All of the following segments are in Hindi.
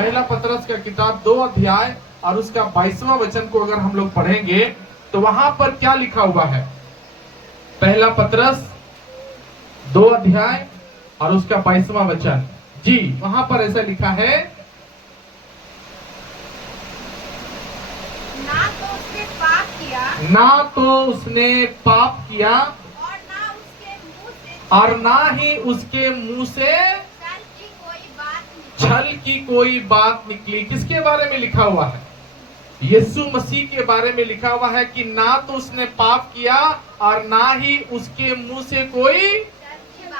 पहला पतरस का किताब 2 अध्याय और उसका 22वां वचन को अगर हम लोग पढ़ेंगे तो वहां पर क्या लिखा हुआ है। पहला पतरस 2 अध्याय और उसका 22वां वचन, जी वहां पर ऐसा लिखा है, ना तो उसने पाप किया ना तो उसने पाप किया और ना ही उसके मुंह से छल की कोई बात निकली। किसके बारे में लिखा हुआ है? यीशु मसीह के बारे में लिखा हुआ है कि ना तो उसने पाप किया और ना ही उसके मुंह से कोई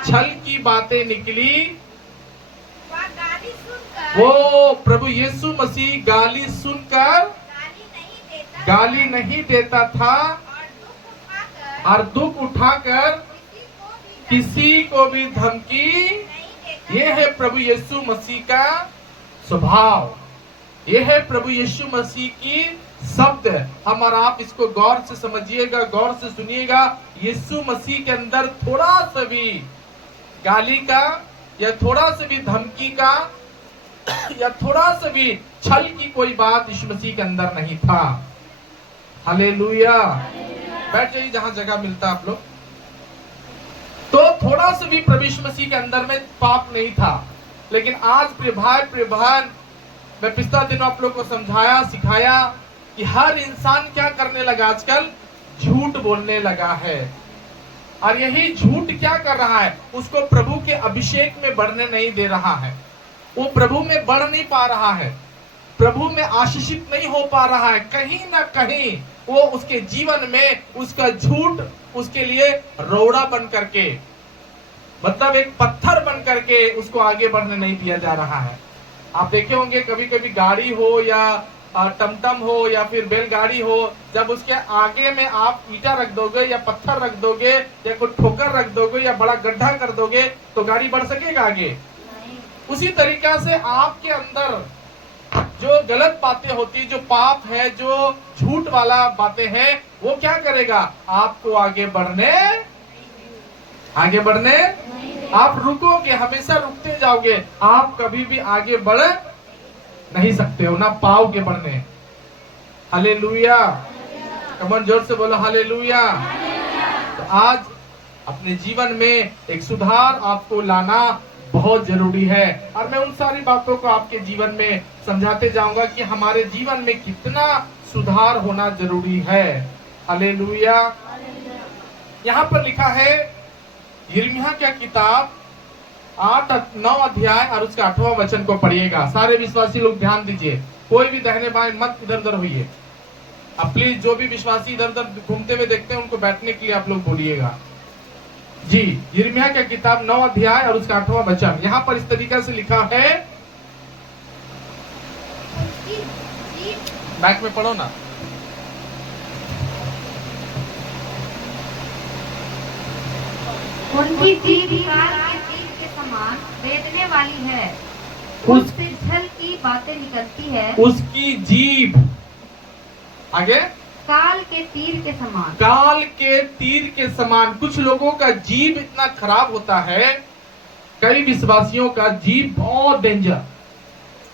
छल की बातें निकली। वह गाली सुनकर वो प्रभु यीशु मसीह गाली सुनकर गाली नहीं देता था और दुख उठाकर किसी को भी धमकी। ये है प्रभु यीशु मसीह का स्वभाव, ये है प्रभु यीशु मसीह की शब्द। हम और आप इसको गौर से समझिएगा, गौर से सुनिएगा। यीशु मसीह के अंदर थोड़ा सा भी गाली का या थोड़ा सा भी धमकी का या थोड़ा सा भी छल की कोई बात यीशु मसीह के अंदर नहीं था। हालेलुया। बैठ जाइए जहां जगह मिलता है आप लोग। तो थोड़ा सा भी प्रभु यीशु मसीह के अंदर में पाप नहीं था। लेकिन आज प्रिय भाई प्रिय बहन, मैं पिछला दिन आप लोग को समझाया सिखाया कि हर इंसान क्या करने लगा, आजकल झूठ बोलने लगा है। और यही झूठ क्या कर रहा है, उसको प्रभु के अभिषेक में बढ़ने नहीं दे रहा है। वो प्रभु में बढ़ नहीं पा रहा है, प्रभु में आशीषित नहीं हो पा रहा है। कहीं ना कहीं वो उसके जीवन में उसका झूठ उसके लिए रोड़ा बन करके, मतलब एक पत्थर बन करके उसको आगे बढ़ने नहीं दिया जा रहा है। आप देखे होंगे कभी कभी गाड़ी हो या टमटम हो या फिर बैलगाड़ी हो, जब उसके आगे में आप ईटा रख दोगे या पत्थर रख दोगे या कोई ठोकर रख दोगे या बड़ा गड्ढा कर दोगे तो गाड़ी बढ़ सकेगा आगे? उसी तरीका से आपके अंदर जो गलत बातें होती, जो पाप है, जो झूठ वाला बातें हैं, वो क्या करेगा? आपको आगे बढ़ने आप रुकोगे, हमेशा रुकते जाओगे। आप कभी भी आगे बढ़ नहीं सकते हो, ना पाओगे बढ़ने। हालेलुया। कमन जोर से बोलो हालेलुया। तो आज अपने जीवन में एक सुधार आपको लाना बहुत जरूरी है। और मैं उन सारी बातों को आपके जीवन में समझाते जाऊंगा कि हमारे जीवन में कितना सुधार होना जरूरी है। हालेलुया। यहाँ पर लिखा है यिर्मयाह की किताब 8-9 अध्याय और उसका 8वां वचन को पढ़िएगा। सारे विश्वासी लोग ध्यान दीजिए, कोई भी दाहिने बाएं मत इधर उधर होइए। अब प्लीज जो भी विश्वासी इधर उधर घूमते हुए देखते हैं उनको बैठने के लिए आप लोग बोलिएगा। जी, यिर्मयाह की किताब 9 अध्याय और उसका 8वां वचन। यहाँ पर इस तरीके से लिखा है, बैक में पढ़ो ना। उनकी जीभ काल के तीर के समान वेदने वाली है, उससे छल की बातें निकलती है। उसकी जीभ आगे काल के तीर के समान, काल के तीर के समान। कुछ लोगों का जीभ इतना खराब होता है, कई विश्वासियों का जीभ बहुत डेंजर,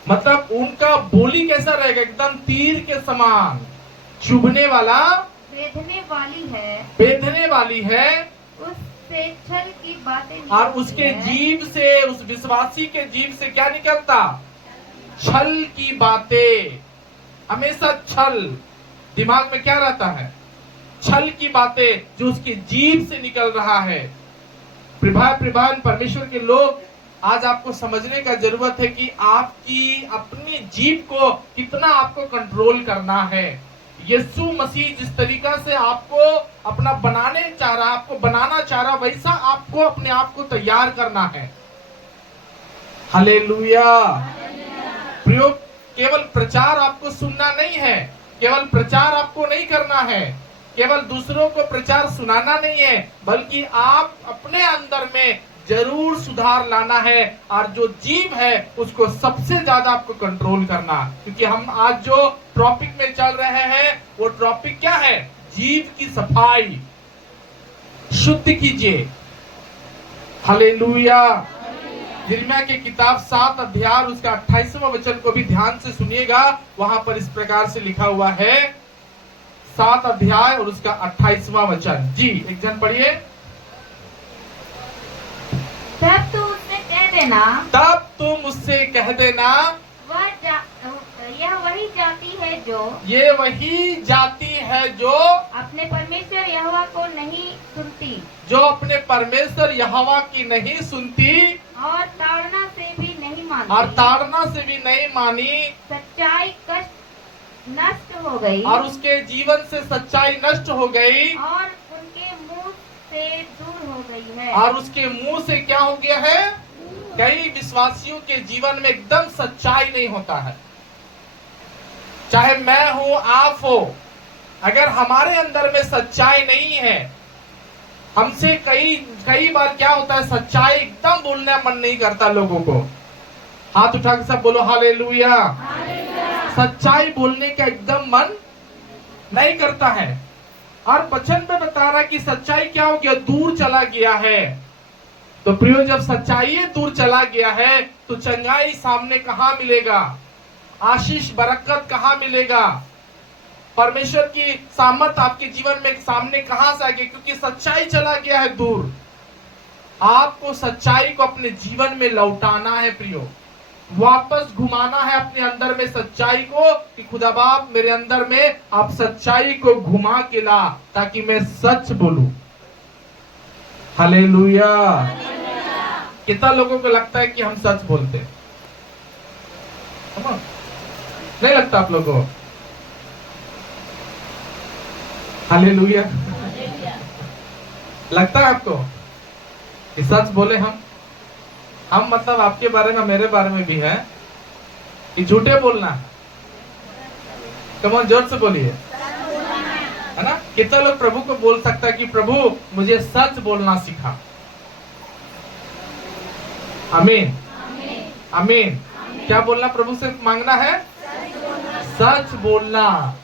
मतलब उनका बोली कैसा रहेगा? एकदम तीर के समान, चुभने वाला, वेदने वाली है। उससे छल की बातें और उसके जीभ से, उस विश्वासी के जीभ से क्या निकलता? छल की बातें। हमेशा छल दिमाग में क्या रहता है? छल की बातें जो उसकी जीभ से निकल रहा है। प्रभान परमेश्वर के लोग, आज आपको समझने का जरूरत है कि आपकी अपनी जीभ को कितना आपको कंट्रोल करना है। यीशु मसीह जिस तरीका से आपको अपना बनाने चाह रहा, आपको बनाना चाह रहा, वैसा आपको अपने आप को तैयार करना है। हालेलुया। प्रियो, केवल प्रचार आपको सुनना नहीं है, केवल प्रचार आपको नहीं करना है, केवल दूसरों को प्रचार सुनाना नहीं है, बल्कि आप अपने अंदर में जरूर सुधार लाना है। और जो जीभ है उसको सबसे ज्यादा आपको कंट्रोल करना, क्योंकि हम आज जो टॉपिक में चल रहे हैं वो टॉपिक क्या है? जीभ की सफाई, शुद्ध कीजिए। हालेलुया। यिर्मयाह की किताब 7 अध्याय उसका 28वां वचन को भी ध्यान से सुनिएगा। वहां पर इस प्रकार से लिखा हुआ है, 7 अध्याय और उसका 28वां वचन। जी, एक जन पढ़िए। तब तू उससे कह देना, तब तुम उससे कह देना, यह वही जाति है जो, ये वही जाति है जो अपने परमेश्वर यहोवा को नहीं सुनती, जो अपने परमेश्वर यहोवा की नहीं सुनती और ताड़ना से भी नहीं मानती, और ताड़ना से भी नहीं मानी, सच्चाई कष्ट नष्ट हो गई, और उसके जीवन से सच्चाई नष्ट हो गई, और उनके मुंह से दूर हो गई है। और उसके मुंह से क्या हो गया है? कई विश्वासियों के जीवन में एकदम सच्चाई नहीं होता है। चाहे मैं हूं, आप हो, अगर हमारे अंदर में सच्चाई नहीं है, हमसे कई बार क्या होता है, सच्चाई एकदम बोलने मन नहीं करता लोगों को। हाथ उठा के सब बोलो हालेलुया। सच्चाई बोलने का एकदम मन नहीं करता है। और वचन में बता रहा है कि सच्चाई क्या हो गया? दूर चला गया है। तो प्रियो, जब सच्चाई दूर चला गया है तो चंगाई सामने कहां मिलेगा? आशीष बरकत कहां मिलेगा? परमेश्वर की सामर्थ आपके जीवन में सामने कहां से आएगी? क्योंकि सच्चाई चला गया है दूर। आपको सच्चाई को अपने जीवन में लौटाना है प्रियो, वापस घुमाना है अपने अंदर में सच्चाई को, कि खुदा बाप मेरे अंदर में आप सच्चाई को घुमा के ला, ताकि मैं सच बोलूं। हालेलुया। कितना लोगों को लगता है कि हम सच बोलते हैं? नहीं लगता आप लोगों को? हालेलुया। लगता है आपको कि सच बोले हम मतलब आपके बारे में, मेरे बारे में भी है कि झूठे बोलना है? कम ऑन, जोर से बोलिए, है ना? कितना लोग प्रभु को बोल सकता है कि प्रभु मुझे सच बोलना सिखा? आमीन, आमीन। क्या बोलना प्रभु से मांगना है? सच बोलना।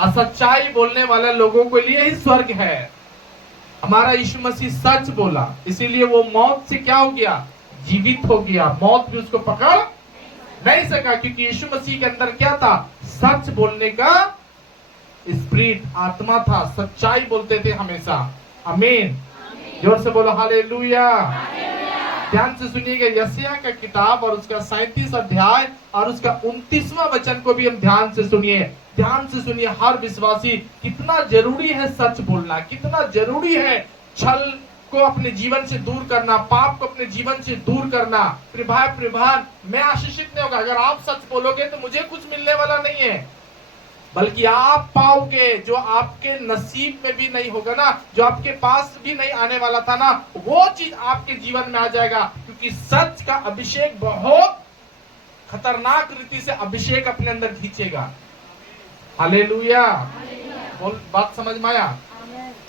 और सच्चाई बोलने वाले लोगों के लिए ही स्वर्ग है। हमारा यीशु मसीह सच बोला, इसीलिए वो मौत से क्या हो गया? जीवित हो गया। मौत भी उसको पकड़ नहीं सका, क्योंकि यीशु मसीह के अंदर क्या था? सच बोलने का स्पिरिट, आत्मा था। सच्चाई बोलते थे हमेशा। आमीन। जोर से बोलो हालेलुया। ध्यान से सुनिएगा, यशायाह का किताब और उसका 37 अध्याय और उसका 29वां वचन को भी हम ध्यान से सुनिए। ध्यान से सुनिए, हर विश्वासी, कितना जरूरी है सच बोलना, कितना जरूरी है छल को अपने जीवन से दूर करना, पाप को अपने जीवन से दूर करना। प्रिभान मैं आशीषित नहीं होगा अगर आप सच बोलोगे, तो मुझे कुछ मिलने वाला नहीं है, बल्कि आप पाओगे जो आपके नसीब में भी नहीं होगा ना, जो आपके पास भी नहीं आने वाला था ना, वो चीज आपके जीवन में आ जाएगा। क्योंकि सच का अभिषेक बहुत खतरनाक रीति से अभिषेक अपने अंदर खींचेगा। हालेलुया। बोल, बात समझ में आया?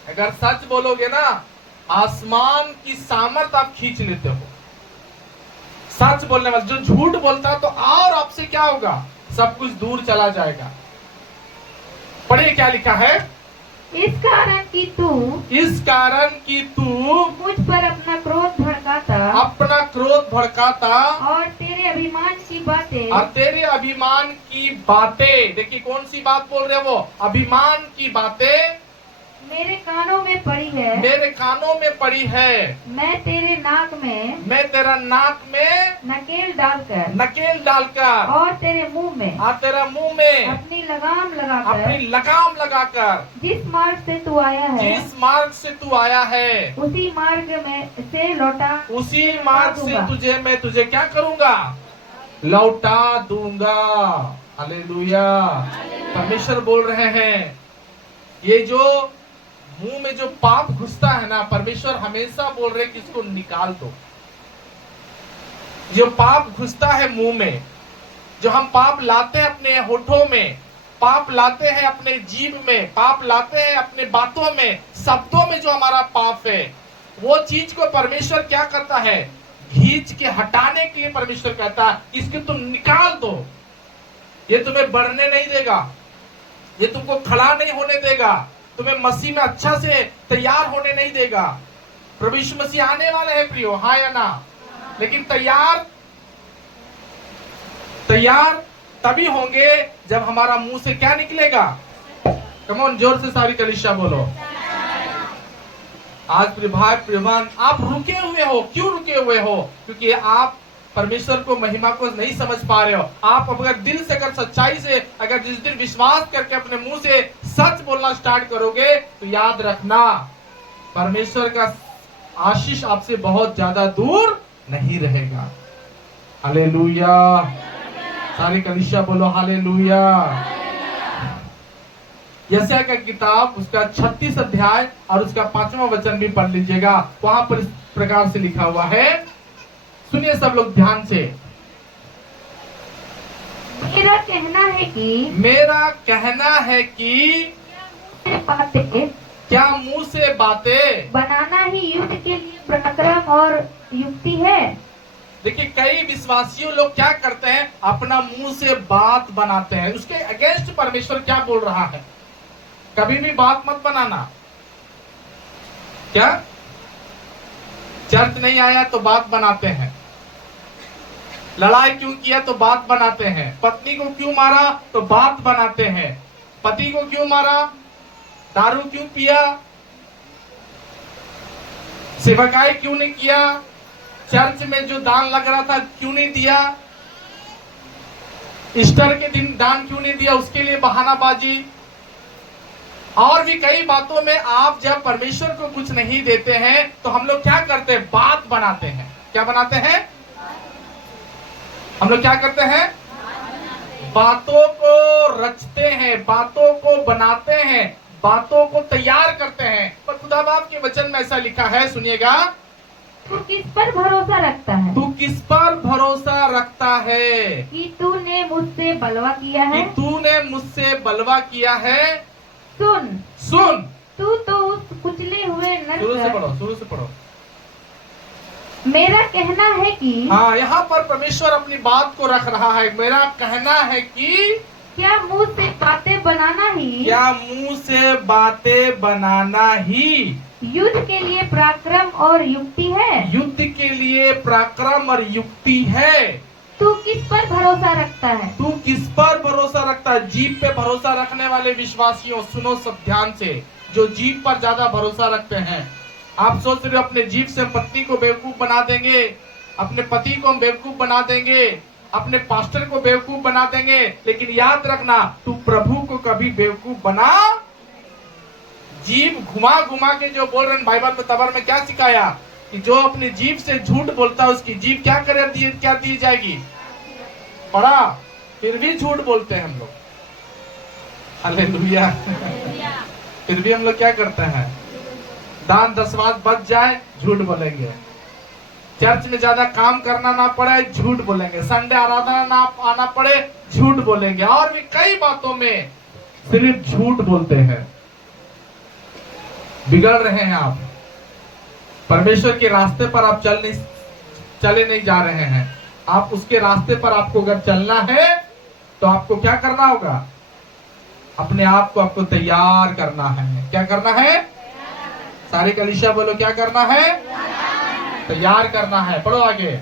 अगर सच बोलोगे ना, आसमान की सामर्थ आप खींच लेते हो। सच बोलने वाले, जो झूठ बोलता है तो और आपसे क्या होगा? सब कुछ दूर चला जाएगा। पढ़िए क्या लिखा है? इस कारण कि तू मुझ पर अपना क्रोध भड़काता और तेरे अभिमान की बातें, देखिए कौन सी बात बोल रहे हैं वो? अभिमान की बातें मेरे कानों में पड़ी है। मैं तेरे नाक में नकेल डालकर और तेरे मुंह में अपनी लगाम लगाकर जिस मार्ग से तू आया है उसी मार्ग से मैं तुझे क्या करूंगा? लौटा दूंगा। हालेलुया। परमेश्वर बोल रहे हैं, ये जो मुंह में जो पाप घुसता है ना, परमेश्वर हमेशा बोल रहे कि इसको निकाल दो। जो पाप घुसता है मुंह में, जो हम पाप लाते हैं अपने होठों में, पाप लाते हैं अपने जीभ में, पाप लाते हैं अपने बातों में, शब्दों में, जो हमारा पाप है, वो चीज को परमेश्वर क्या करता है? खींच के हटाने के लिए परमेश्वर कहता है इसको तुम निकाल दो। ये तुम्हें बढ़ने नहीं देगा, ये तुमको खड़ा नहीं होने देगा, तुम्हें मसीह में अच्छा से तैयार होने नहीं देगा। प्रभु यीशु मसीह आने वाला है प्रियो, हाँ या ना? लेकिन तैयार तभी होंगे जब हमारा मुंह से क्या निकलेगा। कम ऑन, जोर से सारी कलीसिया बोलो। आज प्रिय भाई प्रिय बहन, आप रुके हुए हो। क्यों रुके हुए हो? क्योंकि आप परमेश्वर को महिमा को नहीं समझ पा रहे हो। आप अगर दिल से, अगर सच्चाई से, अगर जिस दिन विश्वास करके अपने मुंह से सच बोलना स्टार्ट करोगे तो याद रखना, परमेश्वर का आशीष आपसे बहुत ज्यादा दूर नहीं रहेगा। हालेलुया। सारी कलीसिया बोलो हालेलुया। यशायाह का किताब उसका 36 अध्याय और उसका 5वां वचन भी पढ़ लीजिएगा। वहां पर इस प्रकार से लिखा हुआ है, सुनिए सब लोग ध्यान से। मेरा कहना है कि बातें क्या मुंह से बातें बनाना ही युद्ध के लिए पराक्रम और युक्ति है। देखिए, कई विश्वासियों लोग क्या करते हैं, अपना मुंह से बात बनाते हैं। उसके अगेंस्ट परमेश्वर क्या बोल रहा है? कभी भी बात मत बनाना। क्या चर्च नहीं आया तो बात बनाते हैं, लड़ाई क्यों किया तो बात बनाते हैं, पत्नी को क्यों मारा तो बात बनाते हैं, पति को क्यों मारा, दारू क्यों पिया, सेवकाई क्यों नहीं किया, चर्च में जो दान लग रहा था क्यों नहीं दिया, ईस्टर के दिन दान क्यों नहीं दिया, उसके लिए बहानाबाजी। और भी कई बातों में आप जब परमेश्वर को कुछ नहीं देते हैं तो हम लोग क्या करते हैं, बात बनाते हैं। क्या बनाते हैं? हम लोग क्या करते हैं? बातों को रचते हैं, बातों को बनाते हैं, बातों को तैयार करते हैं। पर खुदा बाप के वचन में ऐसा लिखा है, सुनिएगा, तू किस पर भरोसा रखता है? तू किस पर भरोसा रखता है कि तूने मुझसे बलवा किया है। कि तूने मुझसे बलवा किया है। सुन सुन, तू तो उस कुचले हुए शुरू से नर पढ़ो, शुरू से पढ़ो। मेरा कहना है कि हाँ, यहाँ पर परमेश्वर अपनी बात को रख रहा है। मेरा कहना है कि क्या मुंह से बातें बनाना ही क्या मुंह से बातें बनाना ही युद्ध के लिए पराक्रम और युक्ति है। युद्ध के लिए पराक्रम और युक्ति है। तू किस पर भरोसा रखता है? तू किस पर भरोसा रखता है? जीभ पे भरोसा रखने वाले विश्वासियों सुनो सब ध्यान से, जो जीभ पर ज्यादा भरोसा रखते हैं। आप सोच रहे हो अपने जीभ से पत्नी को बेवकूफ बना देंगे, अपने पति को हम बेवकूफ बना देंगे, अपने पास्टर को बेवकूफ बना देंगे, लेकिन याद रखना, तू प्रभु को कभी बेवकूफ बना। जीभ घुमा घुमा के जो बोल रहे हैं, बाइबल में तबर में क्या सिखाया कि जो अपनी जीभ से झूठ बोलता है उसकी जीभ क्या क्या दी जाएगी? पढ़ा? फिर भी झूठ बोलते हैं हम लोग। हालेलुया। फिर भी हम लोग क्या करते हैं, दान दशवास बच जाए झूठ बोलेंगे, चर्च में ज्यादा काम करना ना पड़े झूठ बोलेंगे, संडे आराधना ना आना पड़े झूठ बोलेंगे, और भी कई बातों में सिर्फ झूठ बोलते हैं। बिगड़ रहे हैं आप, परमेश्वर के रास्ते पर आप चले नहीं जा रहे हैं। आप उसके रास्ते पर आपको अगर चलना है तो आपको क्या करना होगा, अपने आप को आपको तैयार करना है। क्या करना है? सारी कलीसिया बोलो, क्या करना है? तैयार करना है। पढ़ो आगे।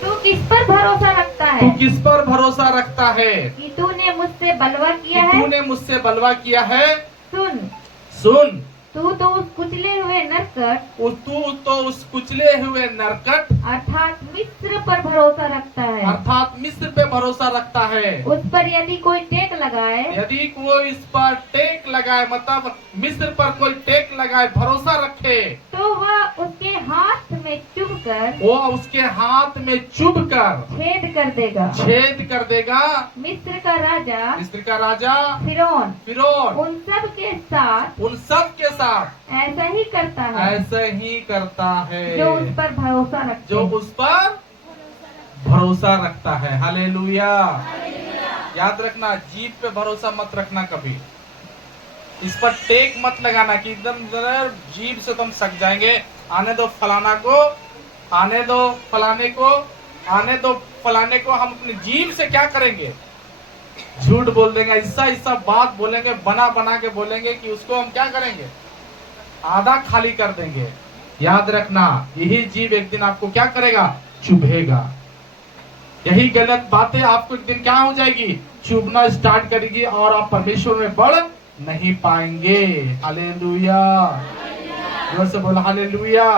तू किस पर भरोसा रखता है? तू किस पर भरोसा रखता है? कि तूने मुझसे बलवा किया कि है। तूने मुझसे बलवा किया है। सुन सुन, तू तो उस कुचले हुए नरकट तू तो उस कुचले हुए नरकट अर्थात मिस्र पर भरोसा रखता है। अर्थात मिस्र पे भरोसा रखता है। उस पर यदि कोई टेक लगाए, यदि कोई इस पर टेक लगाए, मतलब मिस्र पर कोई टेक लगाए, भरोसा रखे, तो वह उसके हाथ में चुभकर वो उसके हाथ में चुभकर छेद कर देगा। छेद कर देगा। मिस्र का राजा मिस्र का राजा फिरौन फिरौन उन सब के साथ उन सब के साथ ऐसा ही करता है ऐसे ही करता है जो उस पर भरोसा रखते जो हैं। उस पर भरोसा रखता है। हालेलुया। याद रखना, जीभ पे भरोसा मत रखना कभी, इस पर टेक मत लगाना कि एकदम जीभ से तुम सक जाएंगे। आने दो फलाना को, आने दो फलाने को, आने दो फलाने को। हम अपनी जीभ से क्या करेंगे, झूठ बोल देंगे, ऐसा बात बोलेंगे, बना बना के बोलेंगे कि उसको हम क्या करेंगे, आधा खाली कर देंगे। याद रखना, यही जीव एक दिन आपको क्या करेगा? चुभेगा। यही गलत बातें आपको एक दिन क्या हो जाएगी? चुभना स्टार्ट करेगी और आप परमेश्वर में बढ़ नहीं पाएंगे। हालेलुया, जोर से बोला हालेलुया।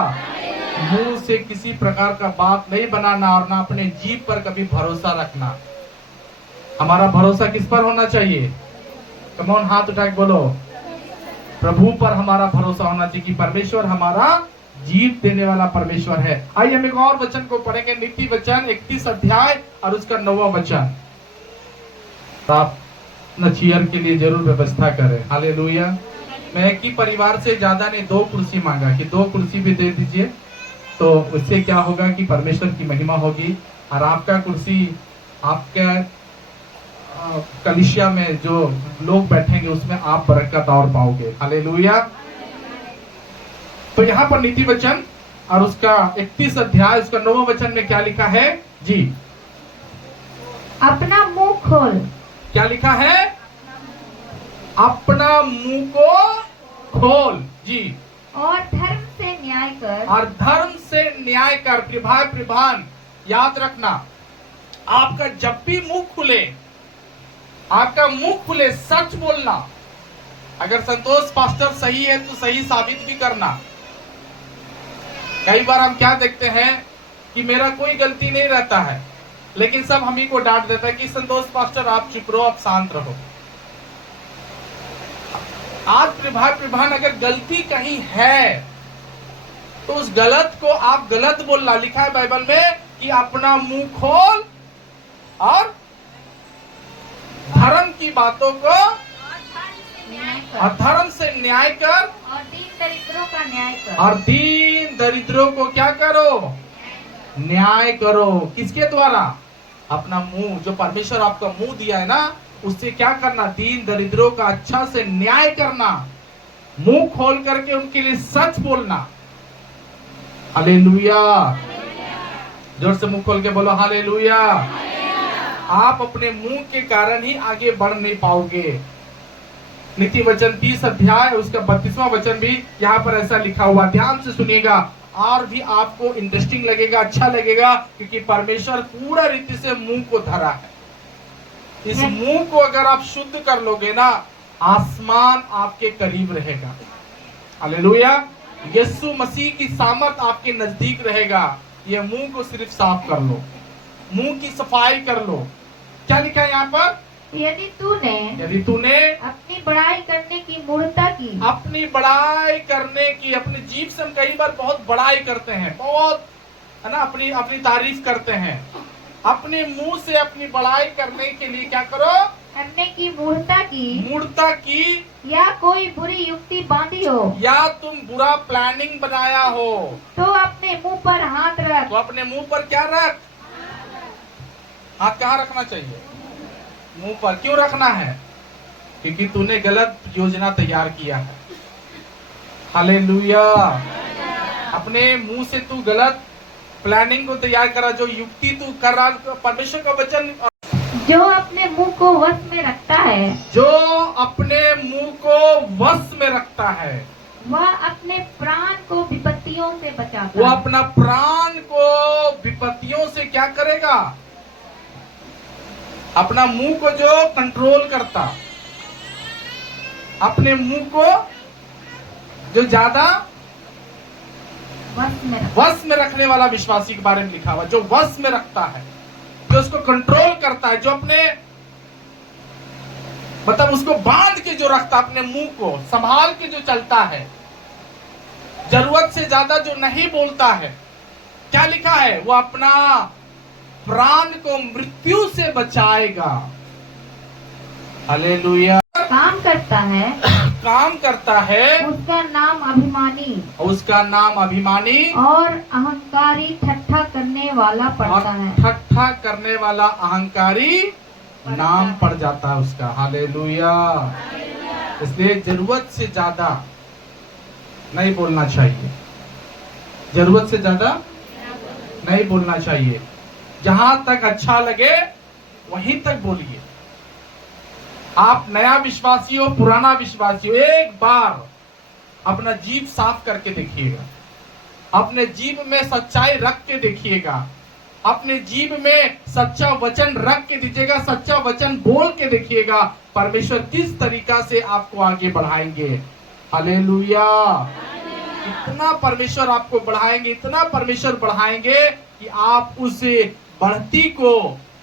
मुंह से किसी प्रकार का बात नहीं बनाना और ना अपने जीभ पर कभी भरोसा रखना। हमारा भरोसा किस पर होना चाहिए? कम ऑन, हाथ उठा के बोलो, प्रभु पर हमारा भरोसा होना चाहिए कि परमेश्वर हमारा जीत देने वाला परमेश्वर है। आइए हम एक और वचन को पढ़ेंगे, नीति वचन 31 अध्याय और उसका 9वां वचन। तो आप अपना चेयर के लिए जरूर व्यवस्था करें। हालेलुया। मैं एक ही परिवार से ज्यादा ने 2 कुर्सी मांगा कि 2 कुर्सी भी दे दीजिए, तो उससे क्या होगा कि परमेश्वर की महिमा होगी और आपका कुर्सी, आपके कलिसिया में जो लोग बैठेंगे उसमें आप बरकत और पाओगे। हालेलुया। तो यहाँ पर नीति वचन और उसका 31 अध्याय उसका 9वां वचन में क्या लिखा है जी? अपना मुंह खोल। क्या लिखा है? अपना मुंह को खोल जी, और धर्म से न्याय कर। और धर्म से न्याय कर। भाई प्रधान याद रखना, आपका जब भी मुंह खुले, आपका मुंह खुले सच बोलना। अगर संतोष पास्टर सही है तो सही साबित भी करना। कई बार हम क्या देखते हैं कि मेरा कोई गलती नहीं रहता है, लेकिन सब हम ही को डांट देता है कि संतोष पास्टर आप चुप रहो, आप शांत रहो। आज प्रभान अगर गलती कहीं है तो उस गलत को आप गलत बोलना। लिखा है बाइबल में कि अपना मुंह खोल और धर्म की बातों को अधर्म से न्याय कर, और दीन दरिद्रों का न्याय कर। और दीन दरिद्रों को क्या करो? न्याय करो। किसके द्वारा? अपना मुंह, जो परमेश्वर आपका मुंह दिया है ना, उससे क्या करना? दीन दरिद्रों का अच्छा से न्याय करना, मुंह खोल करके उनके लिए सच बोलना। हालेलुया। जोर से मुंह खोल के बोलो हालेलुया। आप अपने मुंह के कारण ही आगे बढ़ नहीं पाओगे। नीति वचन 30 अध्याय उसका 32वां वचन भी यहाँ पर ऐसा लिखा हुआ, ध्यान से सुनिएगा और भी आपको इंटरेस्टिंग लगेगा, अच्छा लगेगा, क्योंकि परमेश्वर पूरा रीति से मुंह को धरा है। इस मुंह को अगर आप शुद्ध कर लोगे ना, आसमान आपके करीब रहेगा। हालेलुया। यीशु मसीह की सामर्थ आपके नजदीक रहेगा। ये मुंह को सिर्फ साफ कर लो, मुंह की सफाई कर लो। क्या लिखा है यहाँ पर? यदि तूने अपनी बड़ाई करने की मूर्खता की, अपनी बड़ाई करने की, अपनी जीभ से हम कई बार बहुत बड़ाई करते हैं, बहुत है ना, अपनी तारीफ करते हैं। अपने मुंह से अपनी बड़ाई करने के लिए क्या करो? करने की मूर्खता की, या कोई बुरी युक्ति बांधी हो, या तुम बुरा प्लानिंग बनाया हो, तो अपने मुंह पर हाथ रख। तो अपने मुंह पर क्या रख? हाथ कहाँ रखना चाहिए? मुंह पर। क्यों रखना है? क्योंकि तूने गलत योजना तैयार किया है। हालेलुया। अपने मुंह से तू गलत प्लानिंग को तैयार करा, जो युक्ति तू कर रहा। परमेश्वर का वचन, जो अपने मुंह को वश में रखता है, जो अपने मुंह को वश में रखता है, वह अपने प्राण को विपत्तियों से बचाता वो है। अपना प्राण को विपत्तियों से क्या करेगा? अपना मुंह को जो कंट्रोल करता, अपने मुंह को जो ज्यादा वश में रखने वाला विश्वासी के बारे में लिखा हुआ, जो वश में रखता है, जो उसको कंट्रोल करता है, जो अपने मतलब उसको बांध के जो रखता, अपने मुंह को संभाल के जो चलता है, जरूरत से ज्यादा जो नहीं बोलता है। क्या लिखा है? वो अपना प्राण को मृत्यु से बचाएगा। हालेलुया। काम करता है, काम करता है, उसका नाम अभिमानी, उसका नाम अभिमानी और अहंकारी ठट्ठा करने वाला पड़ता है। ठट्ठा करने वाला अहंकारी नाम पड़ जाता है उसका। हालेलुया। इसलिए जरूरत से ज्यादा नहीं बोलना चाहिए, जरूरत से ज्यादा नहीं बोलना चाहिए। जहां तक अच्छा लगे वहीं तक बोलिए। आप नया विश्वासी हो, पुराना विश्वासी हो, एक बार अपना जीभ साफ करके देखिएगा। अपने जीव में सच्चाई रख के देखिएगा, अपने जीव में सच्चा वचन रख के दीजिएगा, सच्चा वचन बोल के देखिएगा, परमेश्वर किस तरीका से आपको आगे बढ़ाएंगे। हालेलुया। इतना परमेश्वर आपको बढ़ाएंगे, इतना परमेश्वर बढ़ाएंगे कि आप उस बढ़ती को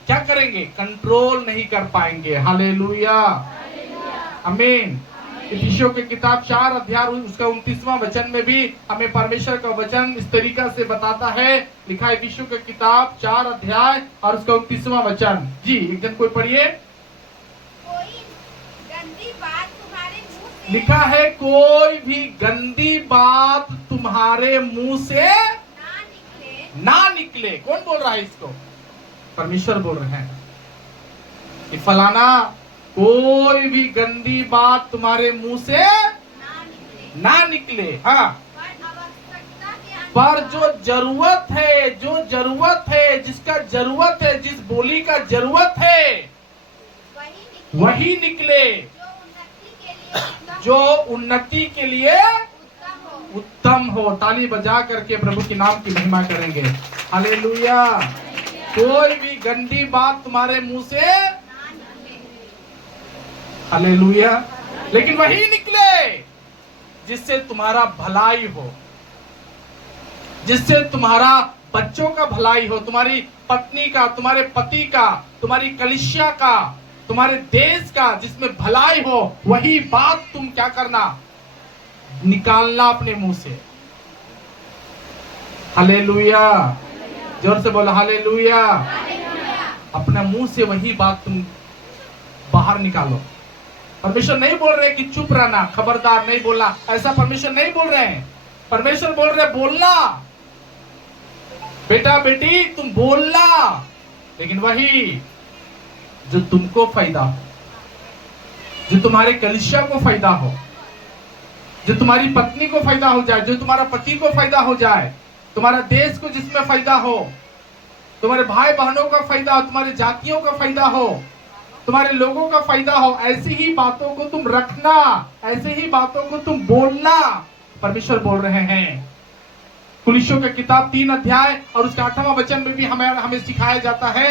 क्या करेंगे, कंट्रोल नहीं कर पाएंगे। हालेलुया, आमीन। इफिसियों की किताब 4 अध्याय उसका 29वां वचन में भी हमें परमेश्वर का वचन इस तरीका से बताता है। लिखा है इफिसियों की किताब 4 अध्याय और उसका 29वां वचन। जी एक जन कोई पढ़िए। कोई गंदी बात तुम्हारे मुंह से लिखा है कोई भी गंदी बात तुम्हारे मुंह से ना निकले। कौन बोल रहा है इसको? परमेश्वर बोल रहे हैं कि फलाना कोई भी गंदी बात तुम्हारे मुंह से ना निकले। हाँ, पर जो जरूरत है, जो जरूरत है, जिसका जरूरत है, जिस बोली का जरूरत है वही निकले, जो उन्नति के लिए उत्तम हो। ताली बजा करके प्रभु के नाम की महिमा करेंगे। हालेलुया। कोई भी गंदी बात तुम्हारे मुंह से, हालेलुया, लेकिन वही निकले जिससे तुम्हारा भलाई हो, जिससे तुम्हारा बच्चों का भलाई हो, तुम्हारी पत्नी का, तुम्हारे पति का, तुम्हारी कलीसिया का, तुम्हारे देश का, जिसमें भलाई हो, वही बात तुम क्या करना, निकालना अपने मुंह से। हालेलुया। जोर से बोलो हालेलुया। अपने मुंह से वही बात तुम बाहर निकालो। परमेश्वर नहीं बोल रहे कि चुप रहना, खबरदार नहीं बोलना, ऐसा परमेश्वर नहीं बोल रहे हैं। परमेश्वर बोल रहे बोलना, बेटा बेटी तुम बोलना, लेकिन वही जो तुमको फायदा हो, जो तुम्हारे कलीसिया को फायदा हो, जो तुम्हारी पत्नी को फायदा हो जाए, जो तुम्हारा पति को फायदा हो जाए, तुम्हारा देश को जिसमें फायदा हो, तुम्हारे भाई बहनों का फायदा हो, तुम्हारी जातियों का फायदा हो, तुम्हारे लोगों का फायदा हो, ऐसी ही बातों को तुम रखना, ऐसे ही बातों को तुम बोलना। परमेश्वर बोल रहे हैं। कुलिस्सियों की किताब 3 अध्याय और उसका 8वां वचन में भी हमें सिखाया जाता है।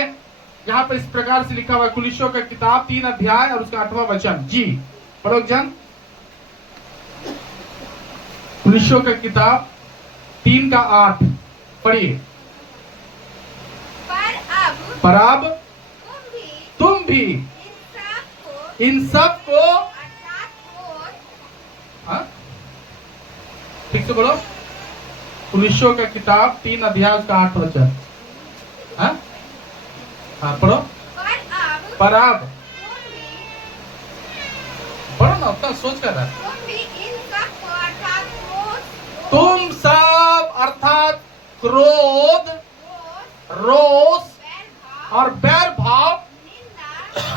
यहाँ पर इस प्रकार से लिखा हुआ है, कुलिस्सियों की किताब 3 अध्याय और उसका 8वां वचन। जी पढ़ो जन। कुलिस्सियों की किताब 3 का 8 पढ़िए। पर अब तुम भी इन सब को ठीक से बोलो। कुलिस्सियों का किताब 3 अध्याय उसका 8 वचन। हाँ पढ़ो। पर अब पढ़ो ना, उतना सोच कर रहा है। तुम सब अर्थात क्रोध, रोष और बैर भाव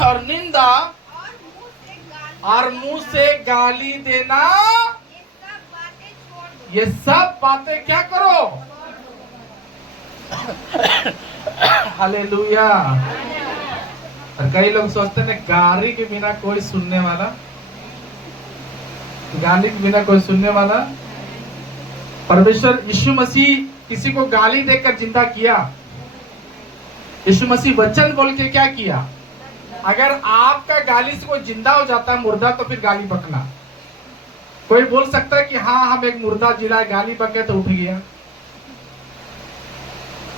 और निंदा और मुंह से गाली देना, ये सब बातें क्या करो। हालेलुया। और कई लोग सोचते हैं गाली के बिना कोई सुनने वाला, गाली के बिना कोई सुनने वाला। परमेश्वर यीशु मसीह किसी को गाली देकर जिंदा किया। यीशु मसीह वचन बोल के क्या किया। अगर आपका गाली से कोई जिंदा हो जाता है, मुर्दा, तो फिर गाली बकना। कोई बोल सकता है कि हाँ हम एक मुर्दा जिलाए, गाली बके तो उठ गया।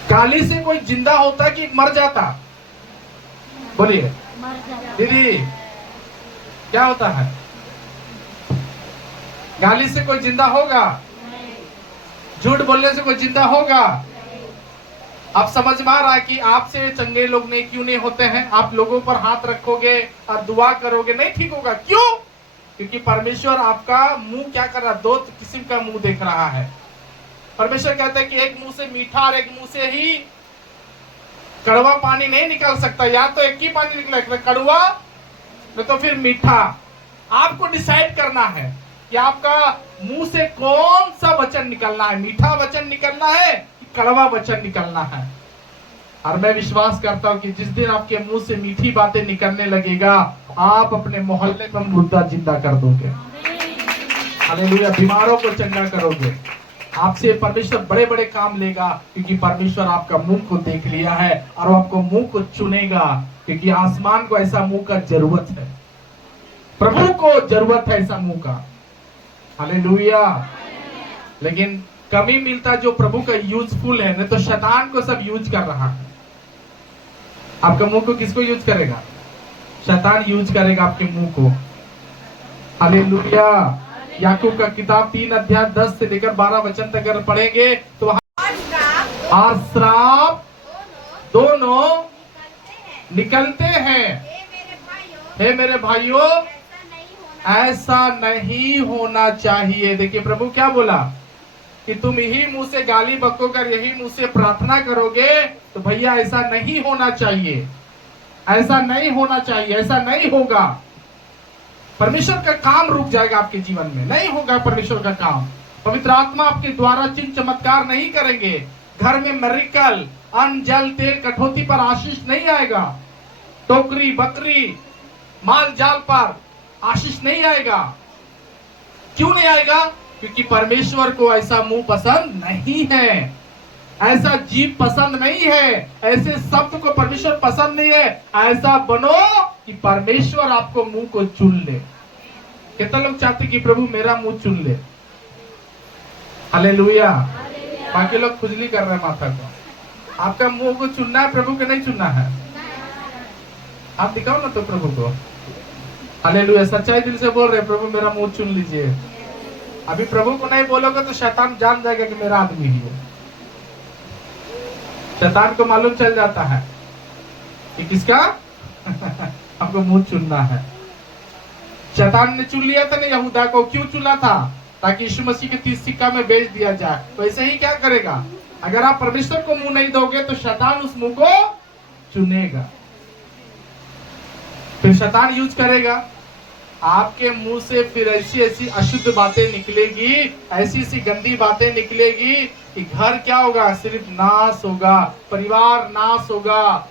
गाली से कोई जिंदा होता है कि मर जाता? बोलिए दीदी, क्या होता है? गाली से कोई जिंदा होगा? झूठ बोलने से कोई जिंदा होगा? अब समझ में आ रहा है कि आपसे चंगे लोग नहीं क्यों नहीं होते हैं। आप लोगों पर हाथ रखोगे और दुआ करोगे, नहीं ठीक होगा। क्यों? क्योंकि परमेश्वर आपका मुंह क्या कर रहा है, 2 किस्म का मुंह देख रहा है। परमेश्वर कहते हैं कि एक मुंह से मीठा और एक मुंह से ही कड़वा पानी नहीं निकल सकता। या तो एक ही पानी निकले, कड़वा नहीं तो फिर मीठा। आपको डिसाइड करना है कि आपका मुंह से कौन सा वचन निकलना है, मीठा वचन निकलना है कि कड़वा वचन निकलना है। और मैं विश्वास करता हूं कि जिस दिन आपके मुंह से मीठी बातें निकलने लगेगा, आप अपने मोहल्ले में मुर्दा जिंदा कर दोगे। हालेलुया। बीमारों को चंगा करोगे, आपसे परमेश्वर बड़े बड़े काम लेगा, क्योंकि परमेश्वर आपका मुंह को देख लिया है और वो आपको मुंह को चुनेगा, क्योंकि आसमान को ऐसा मुंह का जरूरत है, प्रभु को जरूरत है ऐसा मुंह का। हालेलुया। लेकिन कमी मिलता जो प्रभु का यूजफुल है, नहीं तो शैतान को सब यूज कर रहा है। आपका मुंह को किसको यूज करेगा? शैतान यूज करेगा आपके मुंह को। हालेलुया। याकूब का किताब 3 अध्याय 10 से लेकर 12 वचन तक अगर पढ़ेंगे तो और श्राप दोनों निकलते हैं। हे मेरे भाइयों, ऐसा नहीं होना चाहिए। देखिए प्रभु क्या बोला कि तुम यही मुंह से गाली बकोकर यही मुंह से प्रार्थना करोगे, तो भैया ऐसा नहीं होना चाहिए, ऐसा नहीं होना चाहिए, ऐसा नहीं होगा। परमेश्वर का काम रुक जाएगा आपके जीवन में, नहीं होगा परमेश्वर का काम। पवित्र आत्मा आपके द्वारा चिन्ह चमत्कार नहीं करेंगे। घर में मिरेकल, अन्न जल तेल कठौती पर आशीष नहीं आएगा। टोकरी बकरी माल जाल पर आशीष नहीं आएगा। क्यों नहीं आएगा? क्योंकि परमेश्वर को ऐसा मुंह पसंद नहीं है, ऐसा जीभ पसंद नहीं है, ऐसे शब्द को परमेश्वर पसंद नहीं है। ऐसा बनो कि परमेश्वर आपको मुंह को चुन ले। कितना लोग चाहते कि प्रभु मेरा मुंह चुन ले? हालेलुया। बाकी लोग खुजली कर रहे हैं माथा को। आपका मुंह को चुनना है, प्रभु को नहीं चुनना है। आप दिखाओ ना तो प्रभु को। हालेलुया। सच्चाई दिल से बोल रहे प्रभु मेरा मुंह चुन लीजिए। अभी प्रभु को नहीं बोलोगे तो शैतान जान जाएगा कि मेरा आदमी ही है। शैतान को मालूम चल जाता है कि किसका हमको मुंह चुनना है। शैतान ने चुन लिया था ना यहूदा को। क्यों चुना था? ताकि यीशु मसीह के 30 सिक्का में बेच दिया जाए। तो ऐसे ही क्या करेगा? अगर आप परमेश्वर को मुंह नहीं दोगे तो शैतान उस मुंह को चुनेगा, फिर शैतान यूज करेगा आपके मुंह से। फिर ऐसी ऐसी अशुद्ध बातें निकलेगी, ऐसी ऐसी गंदी बातें निकलेगी कि घर क्या होगा? सिर्फ नाश होगा, परिवार नाश होगा,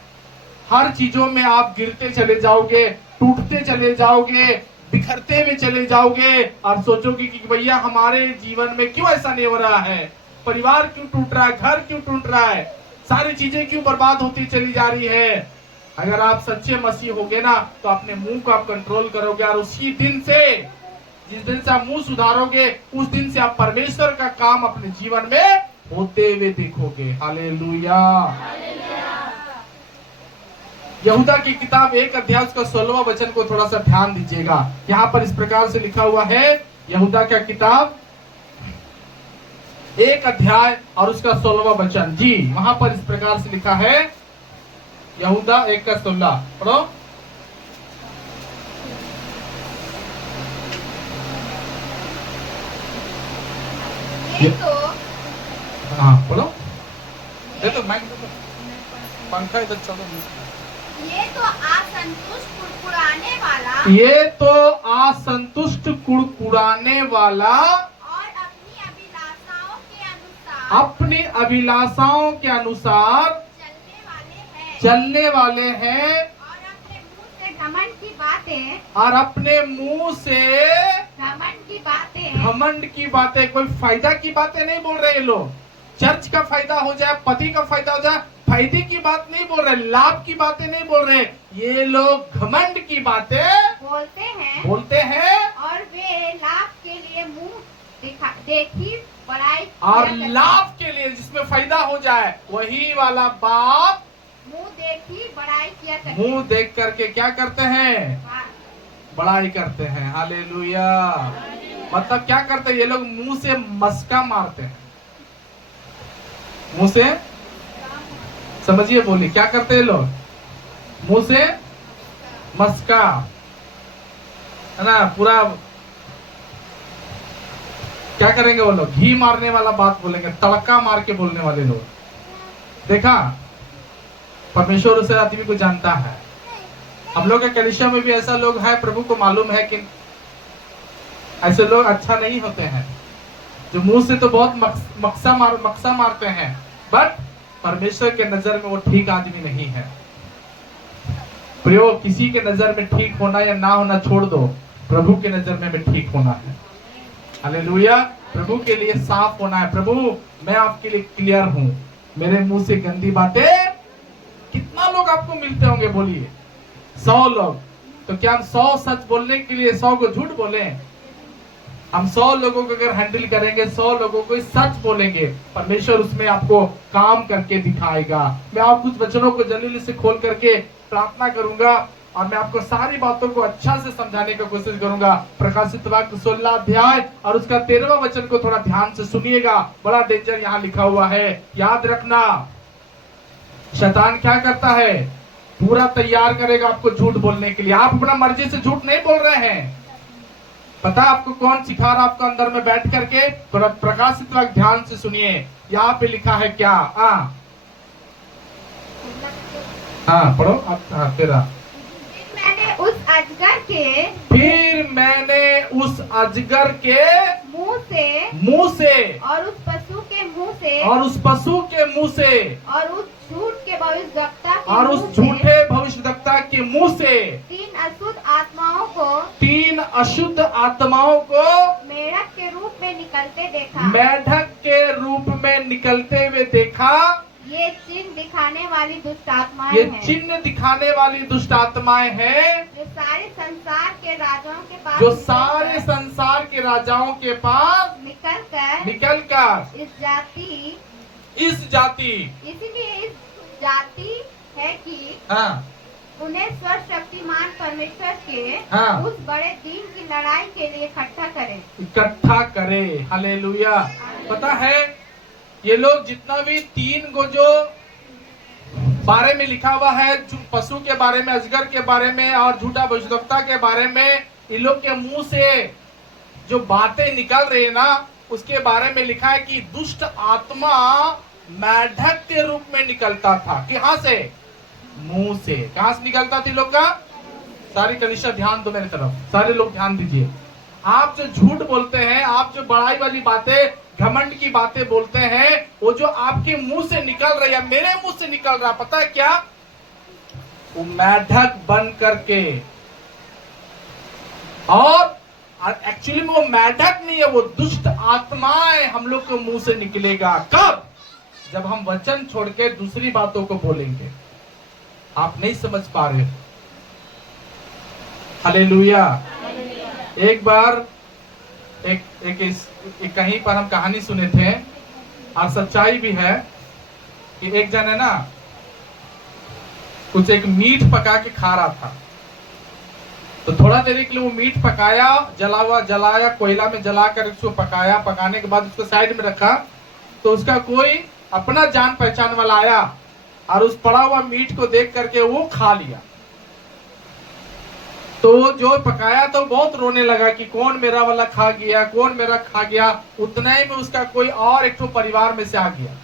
हर चीजों में आप गिरते चले जाओगे, टूटते चले जाओगे, बिखरते हुए चले जाओगे और सोचोगे कि भैया हमारे जीवन में क्यों ऐसा नहीं हो रहा है, परिवार क्यों टूट रहा है, घर क्यों टूट रहा है, सारी चीजें क्यों बर्बाद होती चली जा रही है। अगर आप सच्चे मसीह होगे ना तो अपने मुंह को आप कंट्रोल करोगे और उसी दिन से, जिस दिन से आप मुंह सुधारोगे, उस दिन से आप परमेश्वर का काम अपने जीवन में होते हुए देखोगे। हालेलुया। यहूदा की किताब 1 अध्याय उसका 16वां वचन को थोड़ा सा ध्यान दीजिएगा। यहाँ पर इस प्रकार से लिखा हुआ है, यहूदा का किताब 1 अध्याय और उसका 16वां वचन। जी वहां पर इस प्रकार से लिखा है, यहूदा 1 का 16 पढ़ो। ये तो हाँ बोलो। ये तो माइक दे दो, पंखा इधर चलो। ये तो असंतुष्ट कुड़कुड़ाने वाला, ये तो असंतुष्ट कुड़कुड़ाने वाला और अपनी अभिलाषाओं के अनुसार चलने वाले हैं और अपने मुंह से घमंड की बातें, और अपने मुंह से घमंड की बातें, घमंड की बातें, कोई फायदा की बातें नहीं बोल रहे ये लोग। चर्च का फायदा हो जाए, पति का फायदा हो जाए, फायदे की बात नहीं बोल रहे, लाभ की बातें नहीं बोल रहे। ये लोग घमंड की बातें बोलते हैं और वे लाभ के लिए मुंह देखी बड़ाई और लाभ के लिए जिसमें फायदा हो जाए वही वाला बात मुंह देखी बड़ाई किया करते, मुंह देख करके क्या करते हैं? बड़ाई करते हैं। हालेलुया। मतलब क्या करते हैं ये लोग? मुंह से मस्का मारते हैं। मुंह से समझिए, बोलिए क्या करते हैं लोग? मुंह से मस्का, है ना? पूरा क्या करेंगे वो लोग? घी मारने वाला बात बोलेंगे, तड़का मार के बोलने वाले लोग। देखा, परमेश्वर उस आदमी को जानता है। हम लोग के कलीसिया में भी ऐसा लोग है, प्रभु को मालूम है कि ऐसे लोग अच्छा नहीं होते हैं, जो मुंह से तो बहुत मक्सा मारते हैं, बट परमेश्वर के नजर में वो ठीक आदमी नहीं है। प्रयोग किसी के नजर में ठीक होना या ना होना छोड़ दो, प्रभु के नजर में भी ठीक होना है। हालेलुया। प्रभु के लिए साफ होना है। प्रभु मैं आपके लिए क्लियर हूँ, मेरे मुंह से गंदी बातें। कितना लोग आपको मिलते होंगे बोलिए? 100 लोग। तो क्या हम 100 सच बोलने के लिए 100 को झूठ बोले? हम 100 लोगों को अगर हैंडल करेंगे, 100 लोगों को सच बोलेंगे, परमेश्वर उसमें आपको काम करके दिखाएगा। मैं आप कुछ वचनों को जल्दी से खोल करके प्रार्थना करूंगा और मैं आपको सारी बातों को अच्छा से समझाने की कोशिश करूंगा। प्रकाशित वाक्य 16 अध्याय और उसका 13वां वचन को थोड़ा ध्यान से सुनिएगा। बड़ा डेंजर यहाँ लिखा हुआ है, याद रखना। शैतान क्या करता है? पूरा तैयार करेगा आपको झूठ बोलने के लिए। आप अपना मर्जी से झूठ नहीं बोल रहे हैं। पता आपको कौन सिखा रहा आपको अंदर में बैठ करके? थोड़ा प्रकाशित वाक्य ध्यान से सुनिए, यहाँ पे लिखा है क्या? हाँ पढ़ो आप। फिर मैंने उस अजगर के मुंह से और उस पशु के मुंह से और उस पशु के मुंह से और उस झूठ के भविष्यवक्ता के और उस मुंह से झूठे भविष्यवक्ता के मुंह से 3 अशुद्ध आत्माओं को 3 अशुद्ध आत्माओं को मेढक के रूप में निकलते देखा। मेढक के रूप में निकलते हुए देखा। ये चिन्ह दिखाने वाली दुष्ट आत्माएं ये हैं, चिन्ह दिखाने वाली दुष्ट आत्माएं हैं, जो सारे संसार के राजाओं के पास जो सारे संसार के राजाओं के पास निकलकर इस जाति इसलिए इस जाति है कि उन्हें सर्वशक्तिमान परमेश्वर के उस बड़े दिन की लड़ाई के लिए इकट्ठा करे। हालेलुया। पता है ये लोग जितना भी 3 को जो बारे में लिखा हुआ है, पशु के बारे में, अजगर के बारे में और झूठा भविष्यवक्ता के बारे में, इन लोग के मुंह से जो बातें निकल रही है ना, उसके बारे में लिखा है कि दुष्ट आत्मा मेढक के रूप में निकलता था। कहां से? मुंह से। कहां से निकलता थी लोग का? सारी कनिष्ठा ध्यान दो मेरी तरफ, सारे लोग ध्यान दीजिए। आप जो झूठ बोलते हैं, आप जो बड़ाई वाली बातें, घमंड की बातें बोलते हैं, वो जो आपके मुंह से निकल रही है, मेरे मुंह से निकल रहा, पता है क्या? वो मेढक बन करके, और एक्चुअली में वो मेढक नहीं है, वो दुष्ट आत्माएं हम लोग के मुंह से निकलेगा। कब? जब हम वचन छोड़ के दूसरी बातों को बोलेंगे। आप नहीं समझ पा रहे। हालेलुया। एक बार एक कहीं पर हम कहानी सुने थे और सच्चाई भी है कि एक जन है ना, कुछ एक मीट पका के खा रहा था। तो थोड़ा देर के लिए वो मीट पकाया, जलाया, कोयला में जलाकर उसको पकाया। पकाने के बाद उसको साइड में रखा। तो उसका कोई अपना जान पहचान वाला आया और उस पड़ा हुआ मीट को देख करके वो खा लिया। तो जो पकाया तो बहुत रोने लगा कि कौन मेरा वाला खा गया, कौन मेरा खा गया। उतने ही में उसका कोई और एक परिवार में से आ गया,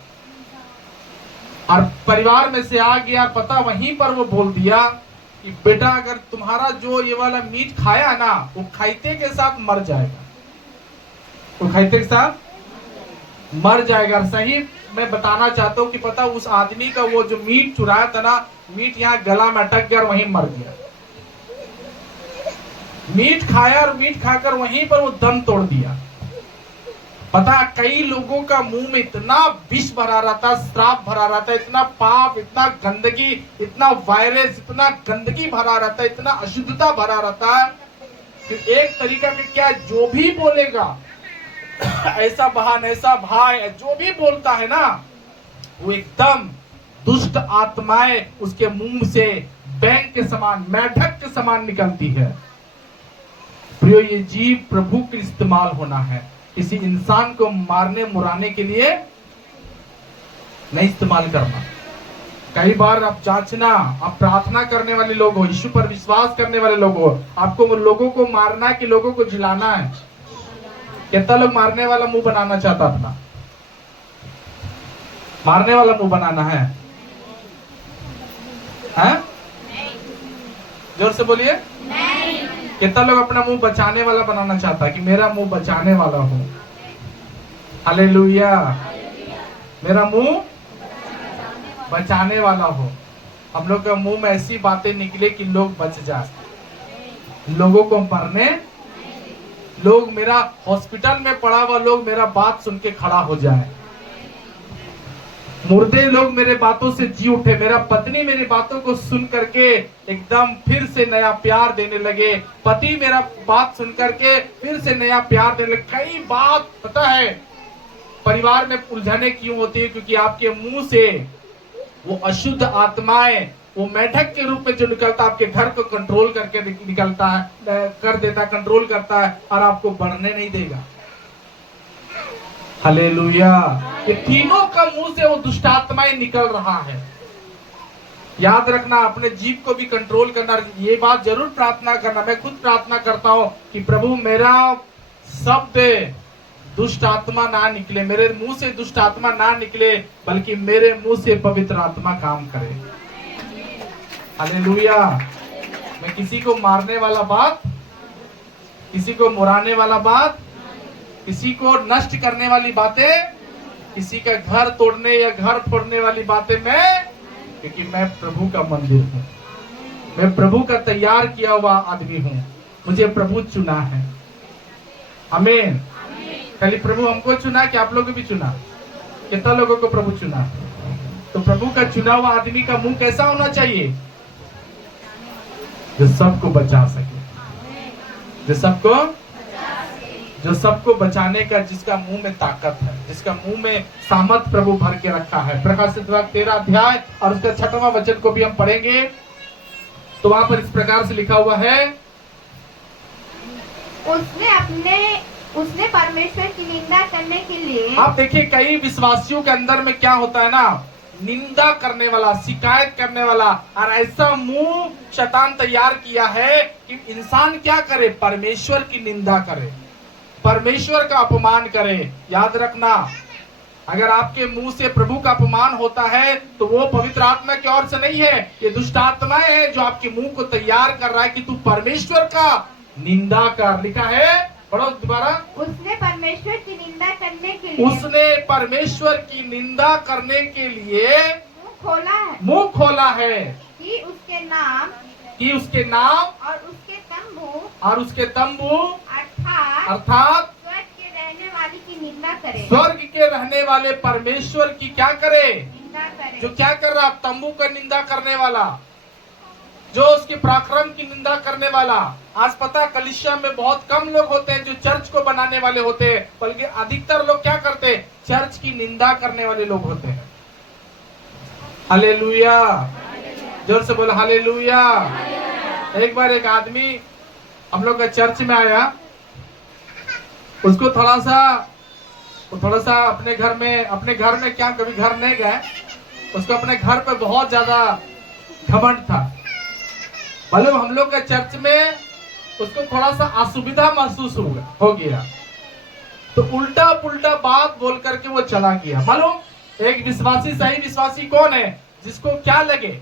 और परिवार में से आ गया, पता वहीं पर वो बोल दिया कि बेटा अगर तुम्हारा जो ये वाला मीट खाया ना, वो खाइते के साथ मर जाएगा, वो खाइते के साथ मर जाएगा। सही मैं बताना चाहता हूँ कि पता उस आदमी का वो जो मीट चुराया था ना, मीट यहाँ गला में अटक गया और वहीं मर गया। मीट खाया और मीट खाकर वहीं पर वो दम तोड़ दिया। पता कई लोगों का मुंह में इतना विष भरा रहता, श्राप भरा रहता, इतना पाप, इतना गंदगी, इतना वायरस, इतना गंदगी भरा रहता, इतना अशुद्धता भरा रहता है कि एक तरीका के क्या जो भी बोलेगा ऐसा बहन, ऐसा भाई, जो भी बोलता है ना, वो एकदम दुष्ट आत्माएं उसके मुंह से बैंक के समान, मेढक के समान निकलती है। प्रियो, ये जीव प्रभु के इस्तेमाल होना है, किसी इंसान को मारने मुराने के लिए नहीं इस्तेमाल करना। कई बार आप जांचना, आप प्रार्थना करने वाले लोग हो, यीशु पर विश्वास करने वाले लोग हो, आपको लोगों को मारना है कि लोगों को जिलाना है? कितना लोग मारने वाला मुंह बनाना चाहता अपना? मारने वाला मुंह बनाना है? जोर से बोलिए। कितना लोग अपना मुंह बचाने वाला बनाना चाहता है कि मेरा मुंह बचाने वाला हो? हालेलुया। मेरा मुंह बचाने वाला हो। हम लोग के मुंह में ऐसी बातें निकले कि लोग बच जाए, लोगों को मरने लोग मेरा हॉस्पिटल में पड़ा हुआ लोग मेरा बात सुन के खड़ा हो जाए, मुर्दे लोग मेरे बातों से जी उठे, मेरा पत्नी मेरी बातों को सुन करके एकदम फिर से नया प्यार देने लगे, पति मेरा बात सुन करके फिर से नया प्यार देने लगे। कई बात पता है परिवार में उलझने क्यों होती है? क्योंकि आपके मुंह से वो अशुद्ध आत्माएं, वो मेढक के रूप में जो निकलता है आपके घर को कंट्रोल करके निकलता है, कर देता है, कंट्रोल करता है और आपको बढ़ने नहीं देगा। हालेलुया। ये तीनों का मुंह से वो दुष्ट आत्माएं निकल रहा है। याद रखना, अपने जीव को भी कंट्रोल करना, ये बात जरूर प्रार्थना करना। मैं खुद प्रार्थना करता हूँ कि प्रभु मेरा शब्द दुष्ट आत्मा ना निकले, मेरे मुंह से दुष्ट आत्मा ना निकले, बल्कि मेरे मुंह से पवित्र आत्मा काम करे। हालेलुया। मैं किसी को मारने वाला बात, किसी को मुराने वाला बात, किसी को नष्ट करने वाली बातें, किसी का घर तोड़ने या घर फोड़ने वाली बातें क्योंकि मैं प्रभु का मंदिर हूँ, मैं प्रभु का तैयार किया हुआ आदमी हूँ, मुझे प्रभु चुना है। आमीन। खाली प्रभु हमको चुना कि आप लोगों को भी चुना? कितना लोगों को प्रभु चुना? तो प्रभु का चुना हुआ आदमी का मुंह कैसा होना चाहिए? जो सबको बचा सके, जो सबको बचाने का, जिसका मुंह में ताकत है, जिसका मुंह में सामर्थ प्रभु भर के रखा है। प्रकाशित वाक्य 13 अध्याय और उसका 6वां वचन को भी हम पढ़ेंगे। तो वहां पर इस प्रकार से लिखा हुआ है, उसने परमेश्वर की निंदा करने के लिए। आप देखिए कई विश्वासियों के अंदर में क्या होता है ना, निंदा करने वाला, शिकायत करने वाला, और ऐसा मुंह शैतान तैयार किया है कि इंसान क्या करे? परमेश्वर की निंदा करे, परमेश्वर का अपमान करे। याद रखना, अगर आपके मुंह से प्रभु का अपमान होता है तो वो पवित्र आत्मा की ओर से नहीं है, ये दुष्ट आत्माएं हैं जो आपके मुंह को तैयार कर रहा है कि तू परमेश्वर का निंदा कर। लिखा है, पढ़ो दोबारा। उसने परमेश्वर की निंदा करने के लिए, उसने परमेश्वर की निंदा करने के लिए मुंह खोला है कि उसके नाम और उसके तंबू अर्थात स्वर्ग के रहने वाले की निंदा करे। स्वर्ग के रहने वाले परमेश्वर की क्या करे? निंदा करे। जो क्या कर रहा? तंबू का निंदा करने वाला, जो उसके पराक्रम की निंदा करने वाला। आज पता कलीसिया में बहुत कम लोग होते हैं जो चर्च को बनाने वाले होते हैं, बल्कि अधिकतर लोग क्या करते हैं? चर्च की निंदा करने वाले लोग होते हैं। हालेलुया। जोर से बोला हालेलुया। एक बार एक आदमी हम लोग का चर्च में आया, उसको थोड़ा सा अपने घर में क्या, कभी घर नहीं गए, उसको अपने घर पे बहुत ज्यादा घमंड था। मालूम, हम लोग के चर्च में उसको थोड़ा सा असुविधा महसूस हो गया, तो उल्टा पुल्टा बात बोल करके वो चला गया। मालूम, एक विश्वासी, सही विश्वासी कौन है? जिसको क्या लगे,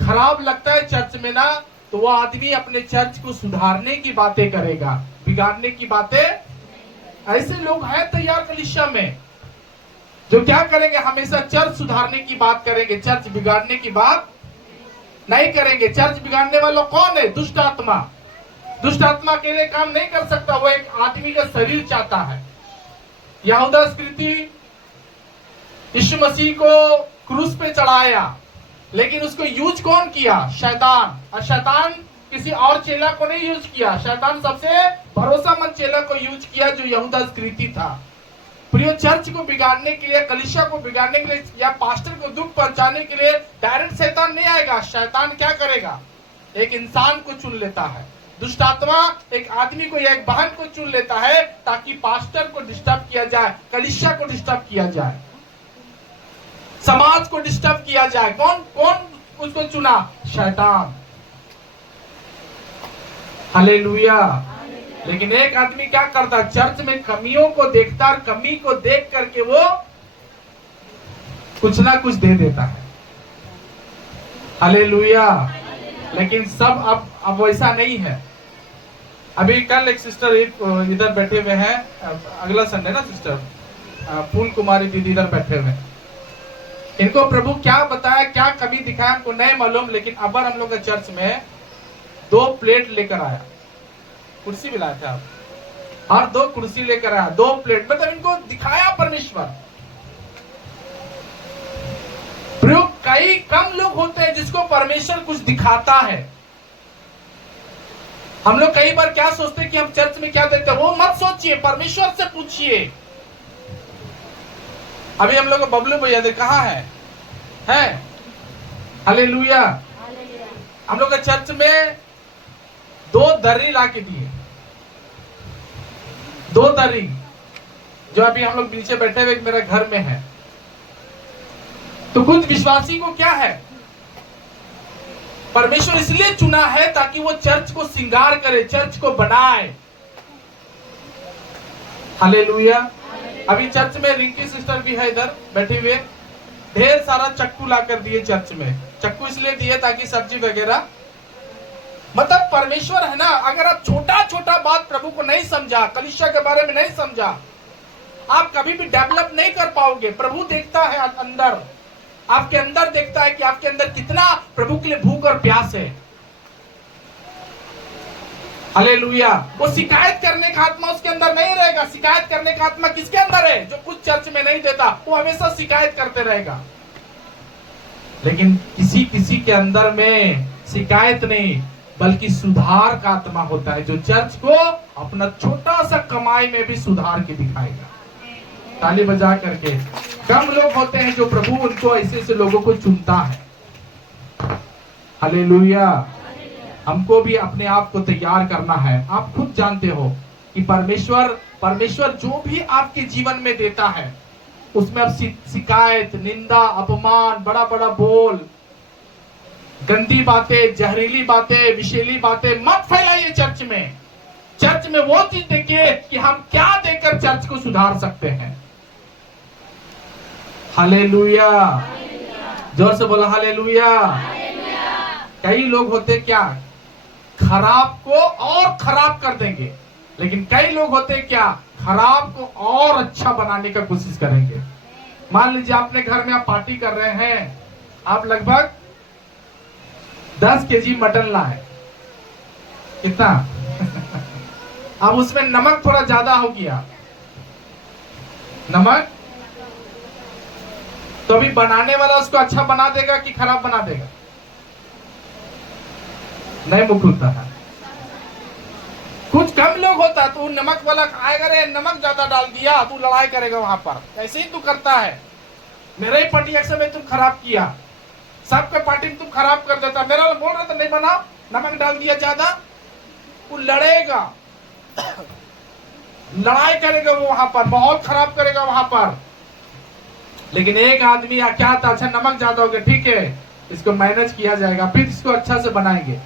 खराब लगता है चर्च में ना, तो वो आदमी अपने चर्च को सुधारने की बातें करेगा, बिगाड़ने की बातें। ऐसे लोग हैं तैयार कलीसिया में जो क्या करेंगे? हमेशा चर्च सुधारने की बात करेंगे, चर्च बिगाड़ने की बात नहीं करेंगे। चर्च बिगाड़ने वाला कौन है? दुष्ट आत्मा। दुष्ट आत्मा अकेले काम नहीं कर सकता, वो एक आदमी का शरीर चाहता है। यहूदा इस्करियोती यीशु मसीह को क्रूस पे चढ़ाया, लेकिन उसको यूज कौन किया? शैतान। और शैतान किसी और चेला को नहीं यूज किया, शैतान सबसे भरोसामंद चेला को यूज किया जो यहूदा इस्करियोती था। प्रियो, चर्च को बिगाड़ने के लिए, कलीसिया को बिगाड़ने के लिए या पास्टर को दुख पहुंचाने के लिए डायरेक्ट शैतान नहीं आएगा। शैतान क्या करेगा? एक इंसान को चुन लेता है। दुष्ट आत्मा एक आदमी को या एक बहन को चुन लेता है ताकि पास्टर को डिस्टर्ब किया जाए, कलीसिया को डिस्टर्ब किया जाए, समाज को डिस्टर्ब किया जाए। कौन उसको चुना? शैतान। हालेलुया। लेकिन एक आदमी क्या करता? चर्च में कमियों को देखता और कमी को देख करके वो कुछ ना कुछ दे देता है। हालेलुया। लेकिन सब अब वैसा नहीं है। अभी कल एक सिस्टर इधर बैठे हुए हैं, अगला संडे ना सिस्टर फूल कुमारी दीदी इधर बैठे हुए हैं। इनको प्रभु क्या बताया, क्या कमी दिखाया हमको नहीं मालूम, लेकिन अबर हम लोग के चर्च में 2 प्लेट लेकर आया, कुर्सी भी लाए थे आप, और 2 कुर्सी लेकर आया, 2 प्लेट, मतलब इनको दिखाया परमेश्वर। प्रयोग कई कम लोग होते हैं जिसको परमेश्वर कुछ दिखाता है। हम लोग कई बार क्या सोचते हैं कि हम चर्च में क्या देते हैं, वो मत सोचिए, परमेश्वर से पूछिए। अभी हम लोग बबलू भैया दे कहाँ है? हालेलुया। हम लोग के चर्च में 2 दर्री ला के दिए, 2 दर्री, जो अभी हम लोग नीचे बैठे हुए मेरे घर में है। तो कुछ विश्वासी को क्या है, परमेश्वर इसलिए चुना है ताकि वो चर्च को श्रृंगार करे, चर्च को बनाए। हालेलुया। अभी चर्च में रिंकी सिस्टर भी है इधर बैठी हुए, ढेर सारा चक्कू ला कर दिए चर्च में। चक्कू इसलिए दिए ताकि सब्जी वगैरह, मतलब परमेश्वर है ना, अगर आप छोटा छोटा बात प्रभु को नहीं समझा, कलीसिया के बारे में नहीं समझा, आप कभी भी डेवलप नहीं कर पाओगे। प्रभु देखता है अंदर, आपके अंदर देखता है कि आपके अंदर कितना प्रभु के लिए भूख और प्यास है। हालेलुया। वो शिकायत करने का आत्मा उसके अंदर नहीं रहेगा। शिकायत करने का आत्मा किसके अंदर है? जो कुछ चर्च में नहीं देता, वो हमेशा शिकायत करते रहेगा। लेकिन किसी किसी के अंदर में शिकायत नहीं बल्कि सुधार का आत्मा होता है, जो चर्च को अपना छोटा सा कमाई में भी सुधार के दिखाएगा। ताली बजा करके। कम लोग होते हैं जो प्रभु उनको ऐसे लोगों को चुनता है। हालेलुया। हमको भी अपने आप को तैयार करना है। आप खुद जानते हो कि परमेश्वर जो भी आपके जीवन में देता है उसमें आप शिकायत, निंदा, अपमान, बड़ा बड़ा बोल, गंदी बातें, जहरीली बातें, विषैली बातें मत फैलाइए चर्च में। चर्च में वो चीज देखिए कि हम क्या देकर चर्च को सुधार सकते हैं। हालेलुया। जोर से बोलो हालेलुया। कई लोग होते क्या, खराब को और खराब कर देंगे, लेकिन कई लोग होते क्या, खराब को और अच्छा बनाने का कोशिश करेंगे। मान लीजिए अपने घर में आप पार्टी कर रहे हैं, आप लगभग 10 केजी मटन लाए, कितना अब उसमें नमक थोड़ा ज्यादा हो गया, नमक, तो अभी बनाने वाला उसको अच्छा बना देगा कि खराब बना देगा? नहीं मुख खुलता है। कुछ कम लोग होता है तो नमक वाला खाएगा, रे नमक ज्यादा डाल दिया, तू लड़ाई करेगा वहां पर। ऐसे ही तू करता है। मेरे ही पार्टी अक्सर में तुम खराब किया, सबके पार्टी में तुम खराब कर देता। मेरा बोल रहा था नहीं बना, नमक डाल दिया ज्यादा, वो लड़ेगा, लड़ाई करेगा वो वहां पर, बहुत खराब करेगा वहां पर। लेकिन एक आदमी क्या था, अच्छा नमक ज्यादा हो गया, ठीक है इसको मैनेज किया जाएगा, फिर इसको अच्छा से बनाएंगे।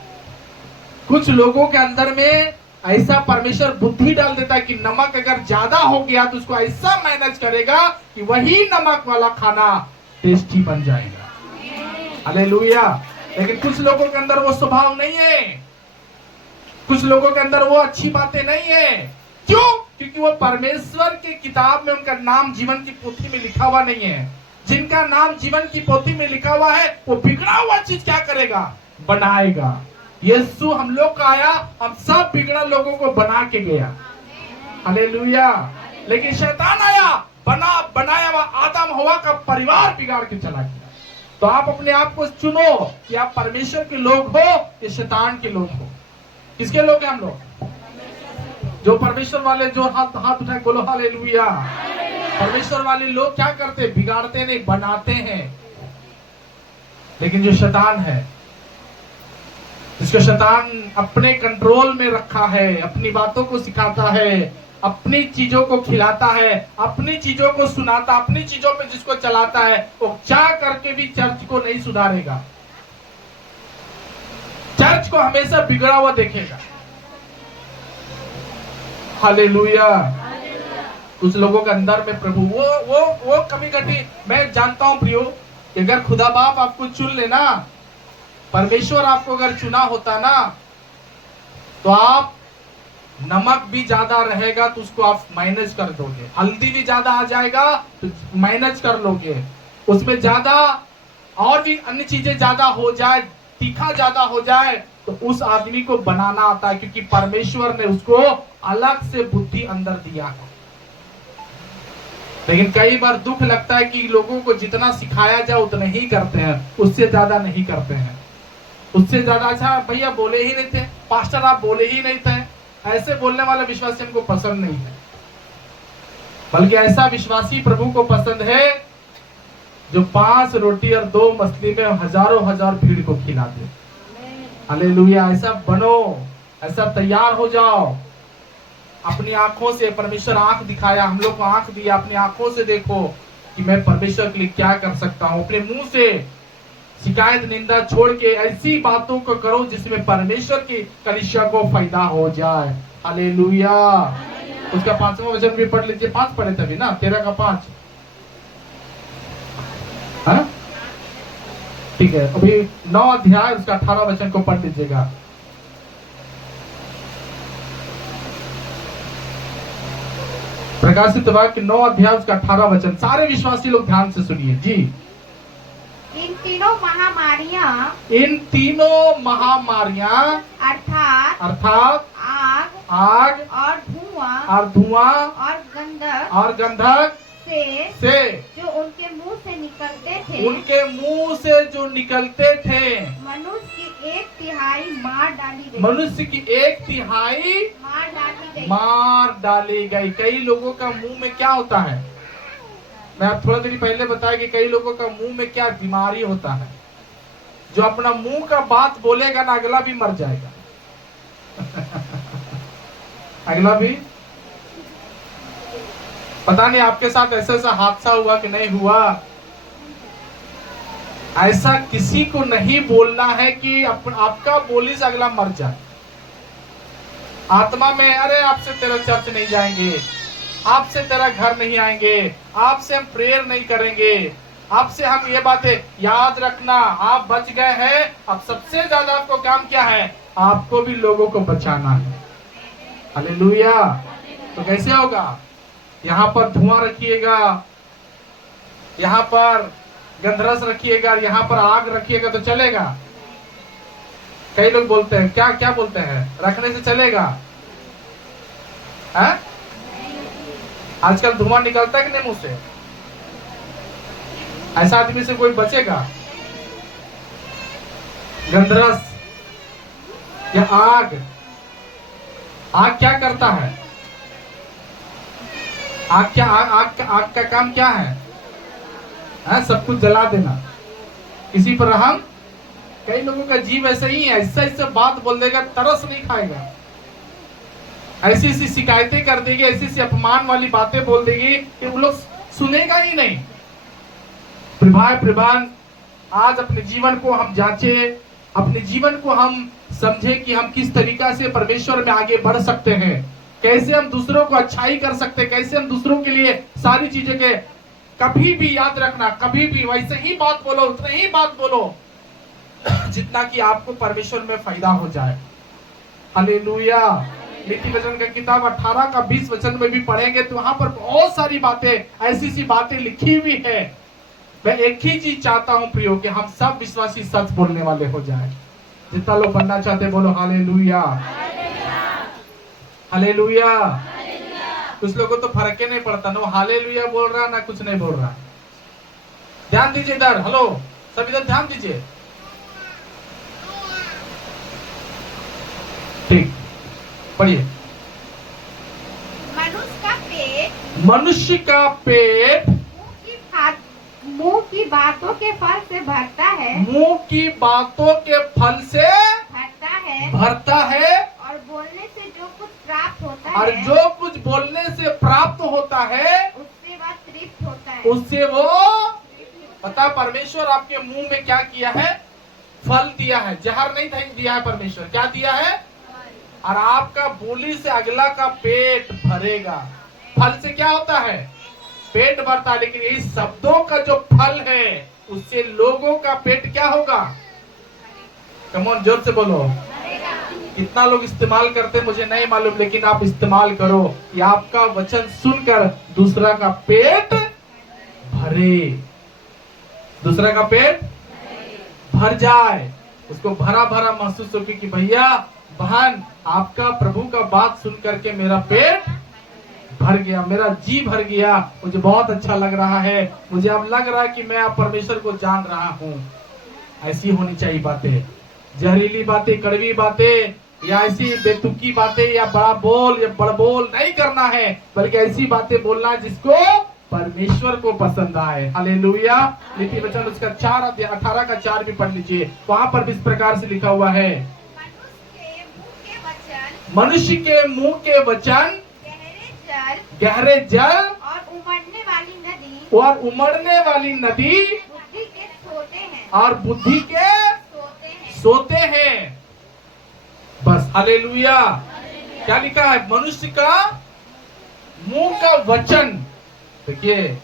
कुछ लोगों के अंदर में ऐसा परमेश्वर बुद्धि डाल देता है कि नमक अगर ज्यादा हो गया तो उसको ऐसा मैनेज करेगा कि वही नमक वाला खाना टेस्टी बन जाएगा। हालेलुया। लेकिन कुछ लोगों के अंदर वो स्वभाव नहीं है, कुछ लोगों के अंदर वो अच्छी बातें नहीं है। क्यों? क्योंकि वो परमेश्वर की किताब में उनका नाम जीवन की पोथी में लिखा हुआ नहीं है। जिनका नाम जीवन की पोथी में लिखा हुआ है वो बिगड़ा हुआ चीज क्या करेगा? बनाएगा। यीशु हम लोग का आया, हम सब बिगड़ा लोगों को बना के गया। हालेलुया। लेकिन शैतान आया, बनाया हुआ आदम हवा का परिवार बिगाड़ के चला गया। तो आप अपने आप को चुनो कि आप परमेश्वर के लोग हो या शैतान के लोग हो। किसके लोग हैं हम लोग? जो परमेश्वर वाले, जो हाथ उठाए बोलो हालेलुया। परमेश्वर वाले लोग क्या करते? बिगाड़ते नहीं, बनाते हैं। लेकिन जो शैतान है, जिसको शैतान अपने कंट्रोल में रखा है, अपनी बातों को सिखाता है, अपनी चीजों को खिलाता है, अपनी चीजों को सुनाता, अपनी चीजों पे जिसको चलाता है, वो चाह करके भी चर्च को नहीं सुधारेगा, चर्च को हमेशा बिगड़ा हुआ देखेगा। हालेलुया। कुछ लोगों के अंदर में प्रभु वो कभी कभी, मैं जानता हूं प्रियो, अगर खुदा बाप आपको चुन लेना, परमेश्वर आपको अगर चुना होता ना, तो आप नमक भी ज्यादा रहेगा तो उसको आप मैनेज कर दोगे, हल्दी भी ज्यादा आ जाएगा तो मैनेज कर लोगे, उसमें ज्यादा और भी अन्य चीजें ज्यादा हो जाए, तीखा ज्यादा हो जाए तो उस आदमी को बनाना आता है, क्योंकि परमेश्वर ने उसको अलग से बुद्धि अंदर दिया है। लेकिन कई बार दुख लगता है कि लोगों को जितना सिखाया जाए उतना ही करते हैं, उससे ज्यादा नहीं करते हैं। उससे ज्यादा अच्छा भैया बोले ही नहीं थे, पास्टर आप बोले ही नहीं थे, ऐसे बोलने वाला विश्वासी हमको पसंद नहीं है। बल्कि ऐसा विश्वासी प्रभु को पसंद है जो 5 रोटी और 2 मछली में हजारों हजार भीड़ को खिला दे। हालेलुया। ऐसा बनो, ऐसा तैयार हो जाओ। अपनी आंखों से, परमेश्वर आंख दिखाया, हम लोग को आंख दिया, अपनी आंखों से देखो कि मैं परमेश्वर के लिए क्या कर सकता हूँ। अपने मुंह से शिकायत निंदा छोड़ के ऐसी बातों को करो जिसमें परमेश्वर की कलीसिया को फायदा हो जाए। हालेलुया। उसका 5वां वचन भी पढ़ लीजिए। 5 पढ़े थे अभी ना, 13 का 5। हाँ ठीक है, अभी 9 अध्याय उसका 18 वचन को पढ़ लीजिएगा। प्रकाशित वाक्य 9 अध्याय उसका 18 वचन। सारे विश्वासी लोग ध्यान से सुनिए जी। इन तीनों महामारियां अर्थात आग और धुआं और गंधक से जो उनके मुंह से निकलते थे, मनुष्य की 1/3 मनुष्य की 1/3 मार डाली गई। कई लोगों का मुंह में क्या होता है, मैं आप थोड़ा देर पहले बताया कि कई लोगों का मुंह में क्या बीमारी होता है। जो अपना मुंह का बात बोलेगा ना, अगला भी मर जाएगा। अगला भी। पता नहीं आपके साथ ऐसा हादसा हुआ कि नहीं हुआ। ऐसा किसी को नहीं बोलना है कि आपका बोली से अगला मर जाए। आत्मा में, अरे आपसे तेरा चर्च नहीं जाएंगे, आपसे तेरा घर नहीं आएंगे, आपसे हम प्रेयर नहीं करेंगे, आपसे हम ये बातें याद रखना, आप बच गए हैं। अब सबसे ज्यादा आपको काम क्या है, आपको भी लोगों को बचाना है। हालेलुया। तो कैसे होगा, यहाँ पर धुआं रखिएगा, यहाँ पर गंधरस रखिएगा, यहाँ पर आग रखिएगा तो चलेगा। कई लोग बोलते हैं, क्या क्या बोलते हैं, रखने से चलेगा? है? आजकल धुआं निकलता है कि नहीं मुंह से? ऐसा आदमी से कोई बचेगा? गंधरस या आग क्या करता है? आग का काम क्या है? सब कुछ जला देना, किसी पर रहम। कई लोगों का जीव ऐसा ही है, ऐसा बात बोल देगा, तरस नहीं खाएगा, ऐसी ऐसी शिकायतें कर देगी, ऐसी ऐसी अपमान वाली बातें बोल देगी कि वो लोग सुनेगा ही नहीं। प्रभान आज अपने जीवन को हम जांचे, अपने जीवन को हम समझे कि हम किस तरीका से परमेश्वर में आगे बढ़ सकते हैं, कैसे हम दूसरों को अच्छाई कर सकते हैं, कैसे हम दूसरों के लिए सारी चीजें के। कभी भी याद रखना, कभी भी वैसे ही बात बोलो, उतने ही बात बोलो जितना कि आपको परमेश्वर में फायदा हो जाए। हालेलुया। नीति वचन का किताब 18 का 20 वचन में भी पढ़ेंगे तो वहां पर बहुत सारी बातें, ऐसी सी बातें लिखी हुई है। मैं एक ही चीज चाहता हूं प्रियो, कि हम सब विश्वासी सच बोलने वाले हो जाए। जितना लोग बनना चाहते बोलो हालेलुया, हालेलुया। कुछ लोगों तो फर्क ही नहीं पड़ता, ना हालेलुया बोल रहा ना कुछ नहीं बोल रहा। ध्यान दीजिए इधर, हेलो सब इधर ध्यान दीजिए। ठीक, पढ़िए। मनुष्य का पेट मुंह की बातों के फल से भरता है, मुंह की बातों के फल से भरता है, और बोलने से जो कुछ प्राप्त होता है, और जो कुछ बोलने से प्राप्त होता है उससे वह तृप्त होता है, उससे वो। पता परमेश्वर आपके मुंह में क्या किया है, फल दिया है, जहर नहीं दिया है। परमेश्वर क्या दिया है, और आपका बोली से अगला का पेट भरेगा। फल से क्या होता है, पेट भरता है, लेकिन इस शब्दों का जो फल है उससे लोगों का पेट क्या होगा। कम ऑन, जोर से बोलो। कितना लोग इस्तेमाल करते मुझे नहीं मालूम, लेकिन आप इस्तेमाल करो कि आपका वचन सुनकर दूसरा का पेट भरे, दूसरा का पेट भर जाए। उसको भरा भरा महसूस होगी कि भैया बहन आपका प्रभु का बात सुन करके मेरा पेट भर गया, मेरा जी भर गया, मुझे बहुत अच्छा लग रहा है, मुझे अब लग रहा है कि मैं अब परमेश्वर को जान रहा हूँ। ऐसी होनी चाहिए बातें, जहरीली बातें, कड़वी बातें या ऐसी बेतुकी बातें या बड़ा बोल या बड़ बोल नहीं करना है, बल्कि ऐसी बातें बोलना है जिसको परमेश्वर को पसंद आए। हालेलुया। नीति वचन उसका 4:18 का 4 भी पढ़ लीजिए, वहां पर भी इस प्रकार से लिखा हुआ है, मनुष्य के मुंह के वचन गहरे जल और उमड़ने वाली नदी बुद्धि के सोते हैं और बुद्धि के सोते हैं। बस हालेलुया। क्या लिखा है? मनुष्य का मुंह का वचन, देखिए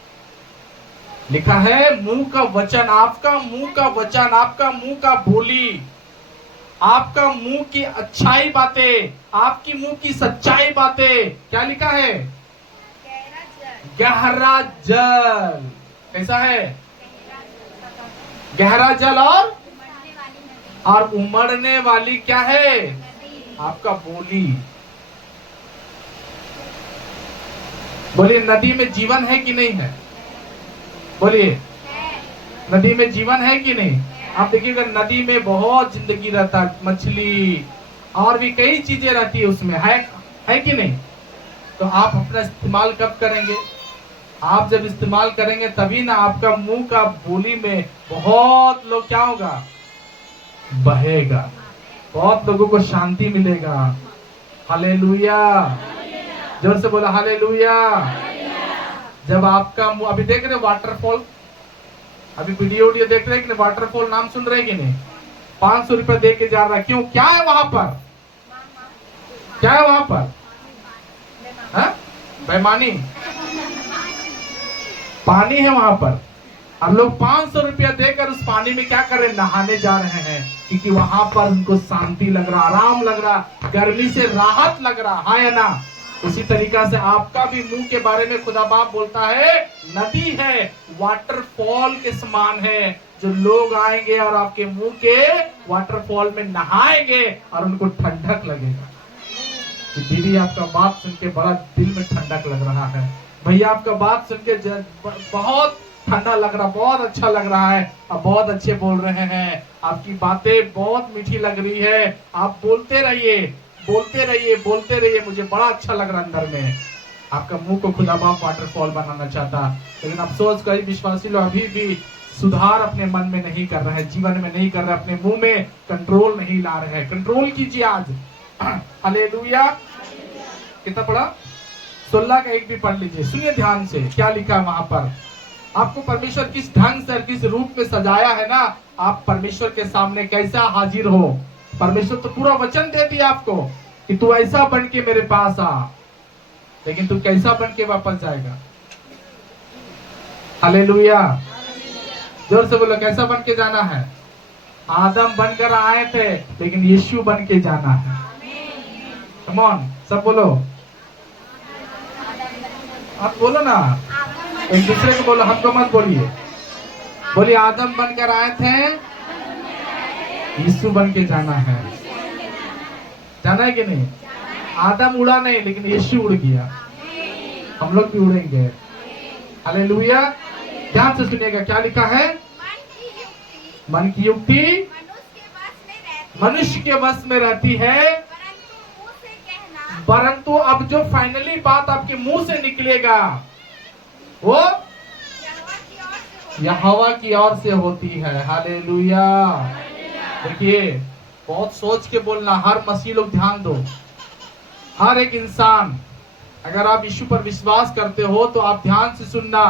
लिखा है मुंह का वचन, आपका मुंह का वचन, आपका मुंह का बोली, आपका मुंह की अच्छाई बातें, आपकी मुंह की सच्चाई बातें, क्या लिखा है? गहरा जल। कैसा है? गहरा जल और उमड़ने वाली क्या है? आपका बोली। बोलिए नदी में जीवन है कि नहीं है? बोलिए नदी में जीवन है कि नहीं? आप देखिएगा नदी में बहुत जिंदगी रहता है, मछली और भी कई चीजें रहती है उसमें, है कि नहीं? तो आप अपना इस्तेमाल कब करेंगे? आप जब इस्तेमाल करेंगे तभी ना आपका मुंह का बोली में बहुत लोग क्या होगा? बहेगा, बहुत लोगों को शांति मिलेगा। हालेलुया। जोर से बोला हालेलुया। जब आपका मुंह, अभी देख रहे वाटरफॉल, अभी वीडियो देख रहे हैं कि वाटरफॉल, नाम सुन रहे हैं कि नहीं? 500 रुपए दे के जा रहा है, क्यों? क्या है वहां पर? क्या है वहां पर? बेईमानी, पानी है वहां पर। अब लोग 500 रुपया देकर उस पानी में क्या कर रहे हैं? नहाने जा रहे हैं, क्योंकि वहां पर उनको शांति लग रहा, आराम लग रहा, गर्मी से राहत लग रहा, हाँ या ना? उसी तरीका से आपका भी मुंह के बारे में खुदा बाप बोलता है नदी है, वाटरफॉल के समान है, जो लोग आएंगे और आपके मुंह के वाटरफॉल में नहाएंगे और उनको ठंडक लगेगा कि दीदी आपका बात सुन के बड़ा दिल में ठंडक लग रहा है, भैया आपका बात सुन के बहुत ठंडा लग रहा, बहुत अच्छा लग रहा है, आप बहुत अच्छे बोल रहे हैं, आपकी बातें बहुत मीठी लग रही है, आप बोलते रहिए, बोलते रहिए, बोलते रहिए, मुझे बड़ा अच्छा लग रहा अंदर में। आपका मुंह को खुदा बाप वाटरफॉल बनाना चाहता, लेकिन अफसोस कई विश्वासी लोग अभी भी सुधार अपने मन में नहीं कर रहे हैं, जीवन में नहीं कर रहे, अपने मुंह में कंट्रोल नहीं ला रहे हैं। कंट्रोल कीजिए आज। हालेलुया। कितना पढ़ा? 16 का 1 भी पढ़ लीजिए, सुनिए ध्यान से क्या लिखा है वहां पर। आपको परमेश्वर किस ढंग से, किस रूप में सजाया है ना, आप परमेश्वर के सामने कैसा हाजिर हो। परमेश्वर तो पूरा वचन दे दिया आपको कि तू ऐसा बन के मेरे पास आ, लेकिन तू कैसा बन के वापस जाएगा? हालेलुया। जोर से बोलो, कैसा बन के जाना है? आदम बनकर आए थे, लेकिन यीशु बन के जाना है। कम ऑन, सब बोलो, आप बोलो ना, एक दूसरे को बोलो, हमको मत बोलिए। बोलिए आदम बनकर आए थे, यीशु बन के जाना है। जाना है कि नहीं? आदम उड़ा नहीं, लेकिन यीशु उड़ गया, हम लोग भी उड़ेंगे। हालेलुया। ध्यान से सुनिएगा क्या लिखा है। मन की युक्ति मनुष्य के वश में रहती है, परंतु अब जो फाइनली बात आपके मुंह से निकलेगा वो यहोवा की ओर से होती है। हालेलुया। देखिए बहुत सोच के बोलना, हर मसीह लोग ध्यान दो, हर एक इंसान, अगर आप यीशु पर विश्वास करते हो तो आप ध्यान से सुनना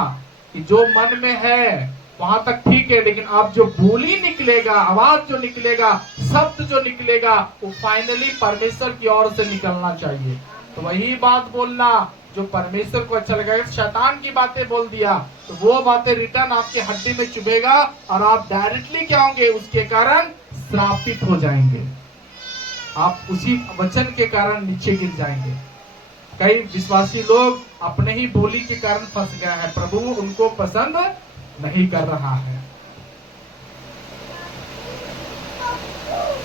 कि जो मन में है वहां तक ठीक है, लेकिन आप जो बोली निकलेगा, आवाज जो निकलेगा, शब्द जो निकलेगा, वो फाइनली परमेश्वर की ओर से निकलना चाहिए। तो वही बात बोलना जो परमेश्वर को अच्छा लगेगा। शैतान की बातें बोल दिया तो वो बातें रिटर्न आपके हड्डी में चुभेगा और आप डायरेक्टली क्या होंगे? उसके कारण श्रापित हो जाएंगे, आप उसी वचन के कारण नीचे गिर जाएंगे। कई विश्वासी लोग अपने ही बोली के कारण फंस गए हैं, प्रभु उनको पसंद नहीं कर रहा है।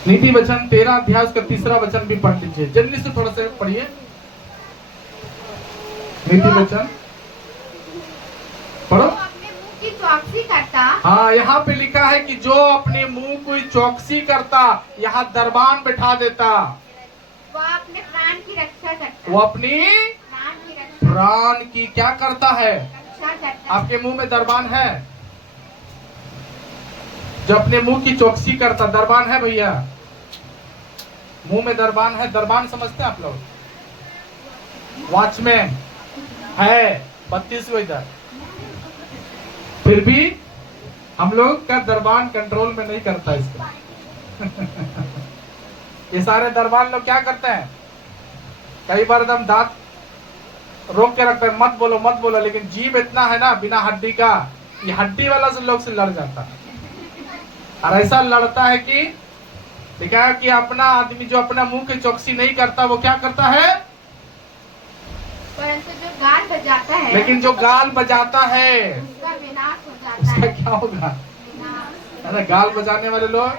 नीति वचन 13 अध्याय उसका 3 वचन भी पढ़ लीजिए, जल्दी से थोड़ा सा पढ़िए। नीति वचन पढ़ो। अपने मुंह की चौकसी करता। हाँ, यहाँ पे लिखा है कि जो अपने मुंह की चौकसी करता, यहाँ दरबान बैठा देता, वो अपने प्राण की रक्षा करता। वो अपनी प्राण की क्या करता है? रक्षा करता। आपके मुंह में दरबान है? जो अपने मुंह की चौकसी करता, दरबान है भैया? मुंह में दरबान है। दरबान समझते हैं आप लोग? वॉचमैन है 32 को इधर, फिर भी हम लोग का दरबान कंट्रोल में नहीं करता इसको। ये सारे दरबान लोग क्या करते हैं? कई बार एकदम दांत रोक के रखते हैं, मत बोलो मत बोलो, लेकिन जीभ इतना है ना बिना हड्डी का, ये हड्डी वाला से लोग से लड़ जाता है। और ऐसा लड़ता है कि देखा है कि अपना आदमी जो अपना मुंह की चौकसी नहीं करता वो क्या करता है? परंतु जो गाल बजाता है, लेकिन जो गाल बजाता है उसका विनाश हो जाता उसका है। क्या होगा? विनाश। अरे गाल बजाने वाले लोग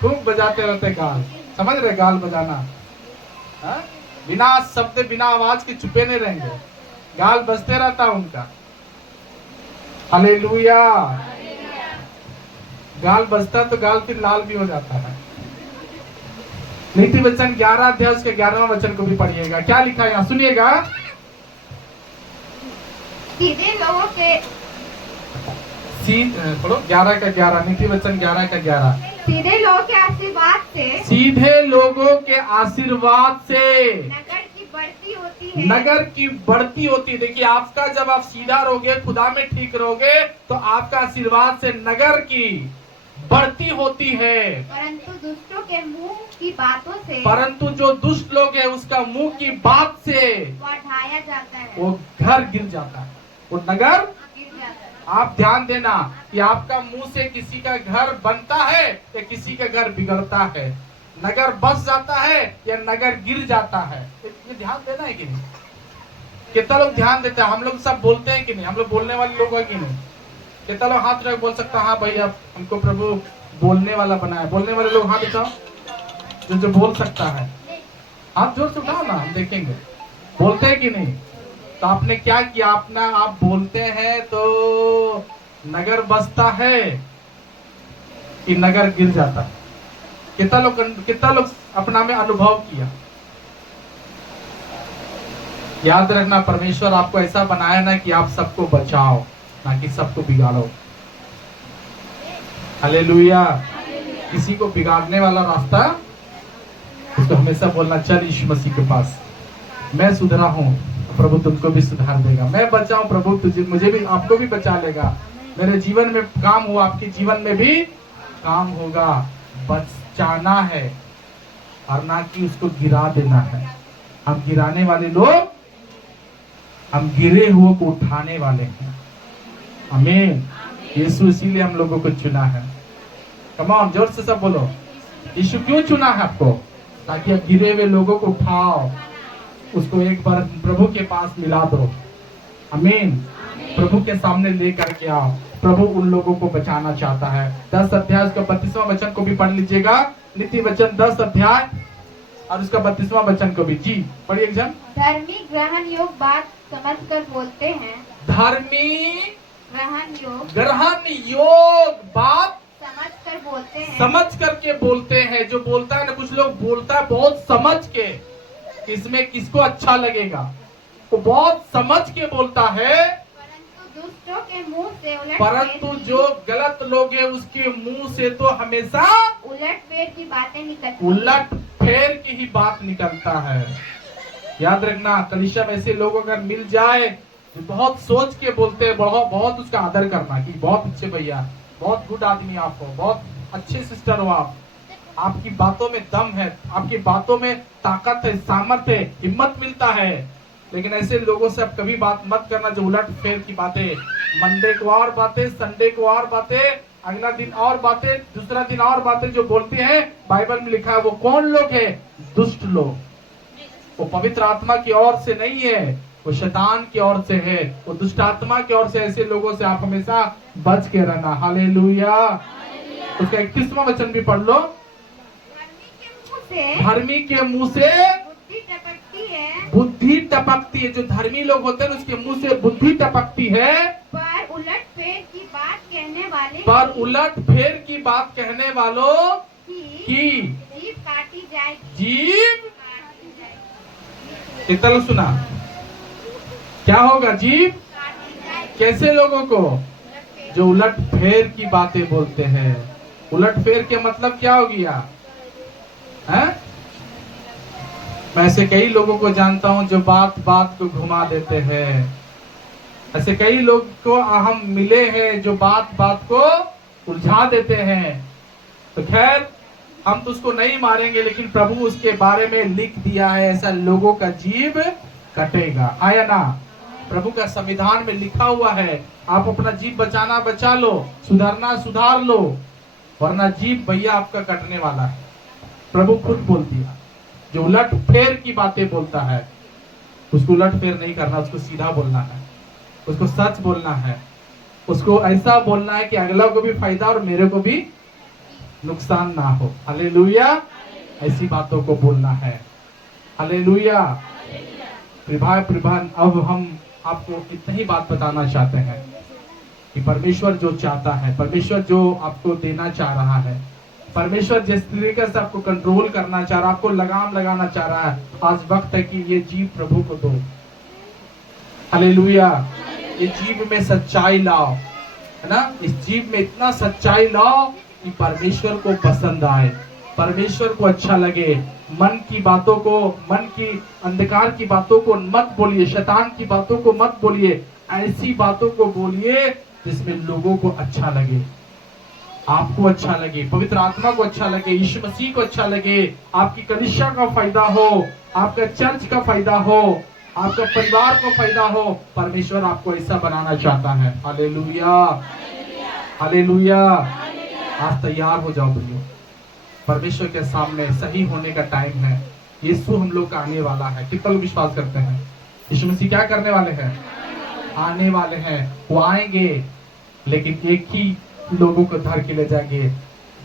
खूब बजाते रहते गाल, समझ रहे? गाल बजाना हाँ? बिना शब्द बिना आवाज के चुपे नहीं रहेंगे, गाल बजते रहता उनका। हालेलुया। गाल बजता तो गाल फिर लाल भी हो जाता है। नीति वचन 11 अध्याय उसके 11वां वचन को भी पढ़िएगा। क्या लिखा है यहाँ सुनिएगा। सीधे लोगों के पढ़ो 11 का 11, नीति वचन 11 का 11। सीधे लोगों के आशीर्वाद से, सीधे लोगों के आशीर्वाद से नगर की बढ़ती होती है। नगर की बढ़ती होती है। देखिए, आपका जब आप सीधा रहोगे, खुदा में ठीक रहोगे, तो आपका आशीर्वाद से नगर की बढ़ती होती है। परंतु दुष्टों के मुंह की बातों से, परंतु जो दुष्ट लोग है उसका मुंह की बात से वह ढाया जाता है, वो घर गिर जाता है, वो नगर गिर जाता है। आप ध्यान देना कि आपका मुंह से किसी का घर बनता है या किसी का घर बिगड़ता है, नगर बस जाता है या नगर गिर जाता है। ये ध्यान देना है कि नहीं? कितना लोग ध्यान देते हैं? हम लोग सब बोलते हैं कि नहीं? हम लोग बोलने वाले लोग हैं कि नहीं? कितना लोग हाथ रख बोल सकता है हाँ भैया हमको प्रभु बोलने वाला बनाया? बोलने वाले लोग हाथ उठाओ, जो बोल सकता है हाथ जोर से उठाओ ना, हम देखेंगे। बोलते हैं कि नहीं? तो आपने क्या किया? अपना आप बोलते हैं तो नगर बसता है कि नगर गिर जाता है? कितना लोग अपना में अनुभव किया? याद रखना, परमेश्वर आपको ऐसा बनाया ना कि आप सबको बचाओ, ना कि सबको बिगाड़ो। हालेलुया। किसी को बिगाड़ने वाला रास्ता उसको हमेशा बोलना चल यीशु मसीह के पास, मैं सुधरा हूँ, प्रभु तुमको भी सुधार देगा। मैं बचाऊं प्रभु, तुझे मुझे भी आपको भी बचा लेगा। मेरे जीवन में काम हुआ, आपके जीवन में भी काम होगा। बचाना है और ना कि उसको गिरा देना है। हम गिराने वाले लोग, हम गिरे हुए को उठाने वाले हैं। आमीन। यीशु इसीलिए हम लोगों को चुना है। कम ऑन, जोर से सब बोलो, यीशु क्यों चुना है आपको? ताकि आप गिरे हुए लोगों को उठाओ, उसको एक बार प्रभु के पास मिला दो। आमीन। प्रभु के सामने लेकर के आओ। प्रभु उन लोगों को बचाना चाहता है। 10 अध्याय उसका 32वां वचन को भी पढ़ लीजिएगा। नीति वचन 10 अध्याय और उसका 32वां वचन को भी जी पढ़िए एग्जाम। धर्मी ग्रहण योग बात समझकर बोलते हैं। धर्मी ग्रहण योग बात समझकर बोलते हैं। समझ करके बोलते हैं। जो बोलता है ना, कुछ लोग बोलता है बहुत समझ के, इसमें किसको अच्छा लगेगा, वो बहुत समझ के बोलता है। परंतु दुष्टों के मुंह से परंतु जो गलत लोग हैं उसके मुंह से तो हमेशा उलटफेर की बातें निकलती। उलट फेर की ही बात निकलता है। याद रखना, कलीसिया में ऐसे लोग अगर मिल जाए जो बहुत सोच के बोलते हैं, बहुत उसका आदर करना कि बहुत अच्छे भैया, बहुत गुड आदमी आप हो, बहुत अच्छे सिस्टर हो आप, आपकी बातों में दम है, आपकी बातों में ताकत है, सामर्थ्य है, हिम्मत मिलता है। लेकिन ऐसे लोगों से आप कभी बात मत करना जो उलट फेर की बातें, मंडे को और बातें, संडे को और बातें, अगला दिन और बातें, दूसरा दिन और बातें जो बोलते हैं। बाइबल में लिखा है वो कौन लोग है? दुष्ट लोग। वो पवित्र आत्मा की ओर से नहीं है, वो शैतान की ओर से है, वो दुष्ट आत्मा की ओर से। ऐसे लोगों से आप हमेशा बच के रहना। हालेलुया। उसका 31वां वचन भी पढ़ लो। धर्मी के मुंह से बुद्धि टपकती है। बुद्धि टपकती है। जो धर्मी लोग होते हैं उसके मुंह से बुद्धि टपकती है। पर उलट फेर की बात कहने वालों की जीभ काटी जाएगी। जीभ कितना लोग सुना? क्या होगा? जीभ कैसे लोगों को? जो उलट फेर की बातें बोलते हैं। उलट फेर के मतलब क्या हो गया? है? मैं ऐसे कई लोगों को जानता हूं जो बात बात को घुमा देते हैं। ऐसे कई लोग को हम मिले हैं जो बात बात को उलझा देते हैं। तो खैर हम तो उसको नहीं मारेंगे, लेकिन प्रभु उसके बारे में लिख दिया है, ऐसा लोगों का जीभ कटेगा। है या ना? प्रभु का संविधान में लिखा हुआ है, आप अपना जीभ बचाना बचा लो, सुधारना सुधार लो, वरना जीभ भैया आपका कटने वाला है। प्रभु खुद बोल दिया। जो उलट फेर की बातें बोलता है उसको उलट फेर नहीं करना, उसको सीधा बोलना है, उसको सच बोलना है, उसको ऐसा बोलना है कि अगला को भी फायदा और मेरे को भी नुकसान ना हो। हालेलुया। ऐसी बातों को बोलना है। हालेलुया। प्रभान अब हम आपको इतनी ही बात बताना चाहते हैं कि परमेश्वर जो चाहता है, परमेश्वर जो आपको देना चाह रहा है, परमेश्वर जिस तरीके से आपको कंट्रोल करना चाह रहा है, आपको लगाम लगाना चाह रहा है, आज वक्त है कि ये जीव प्रभु को दो। हालेलुया। ये जीव में सच्चाई लाओ, है ना? इस जीव में इतना सच्चाई लाओ कि परमेश्वर को पसंद आए, परमेश्वर को अच्छा लगे। मन की बातों को, मन की अंधकार की बातों को मत बोलिए, शैतान की बातों को मत बोलिए। ऐसी बातों को बोलिए जिसमें लोगों को अच्छा लगे, आपको अच्छा लगे, पवित्र आत्मा को अच्छा लगे, यीशु मसीह को अच्छा लगे, आपकी कलीसिया का फायदा हो, आपका चर्च का फायदा हो, आपका परिवार को फायदा हो। परमेश्वर आपको ऐसा बनाना चाहता है। हालेलुया। हालेलुया। आज तैयार हो जाओ प्रियो, परमेश्वर के सामने सही होने का टाइम है। यीशु हम लोग का आने वाला है। कितना लोग विश्वास करते हैं? यीशु मसीह क्या करने वाले हैं? आने वाले हैं। वो आएंगे, लेकिन एक ही लोगों को धर के ले जाएंगे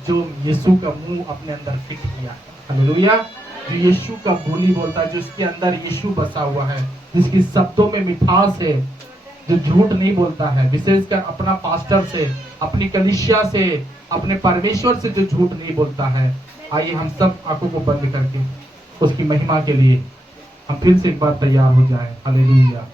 जो यीशु का मुंह अपने अंदर फिट किया। हालेलुया। जो यीशु का बोली बोलता है, जो इसके अंदर यीशु बसा हुआ है, जिसकी शब्दों में मिठास है, जो झूठ नहीं बोलता है, विशेषकर अपना पास्टर से, अपनी कलीसिया से, अपने परमेश्वर से जो झूठ नहीं बोलता है। आइए हम सब आंखों को बंद करके उसकी महिमा के लिए हम फिर से एक बार तैयार हो जाएं। हालेलुया।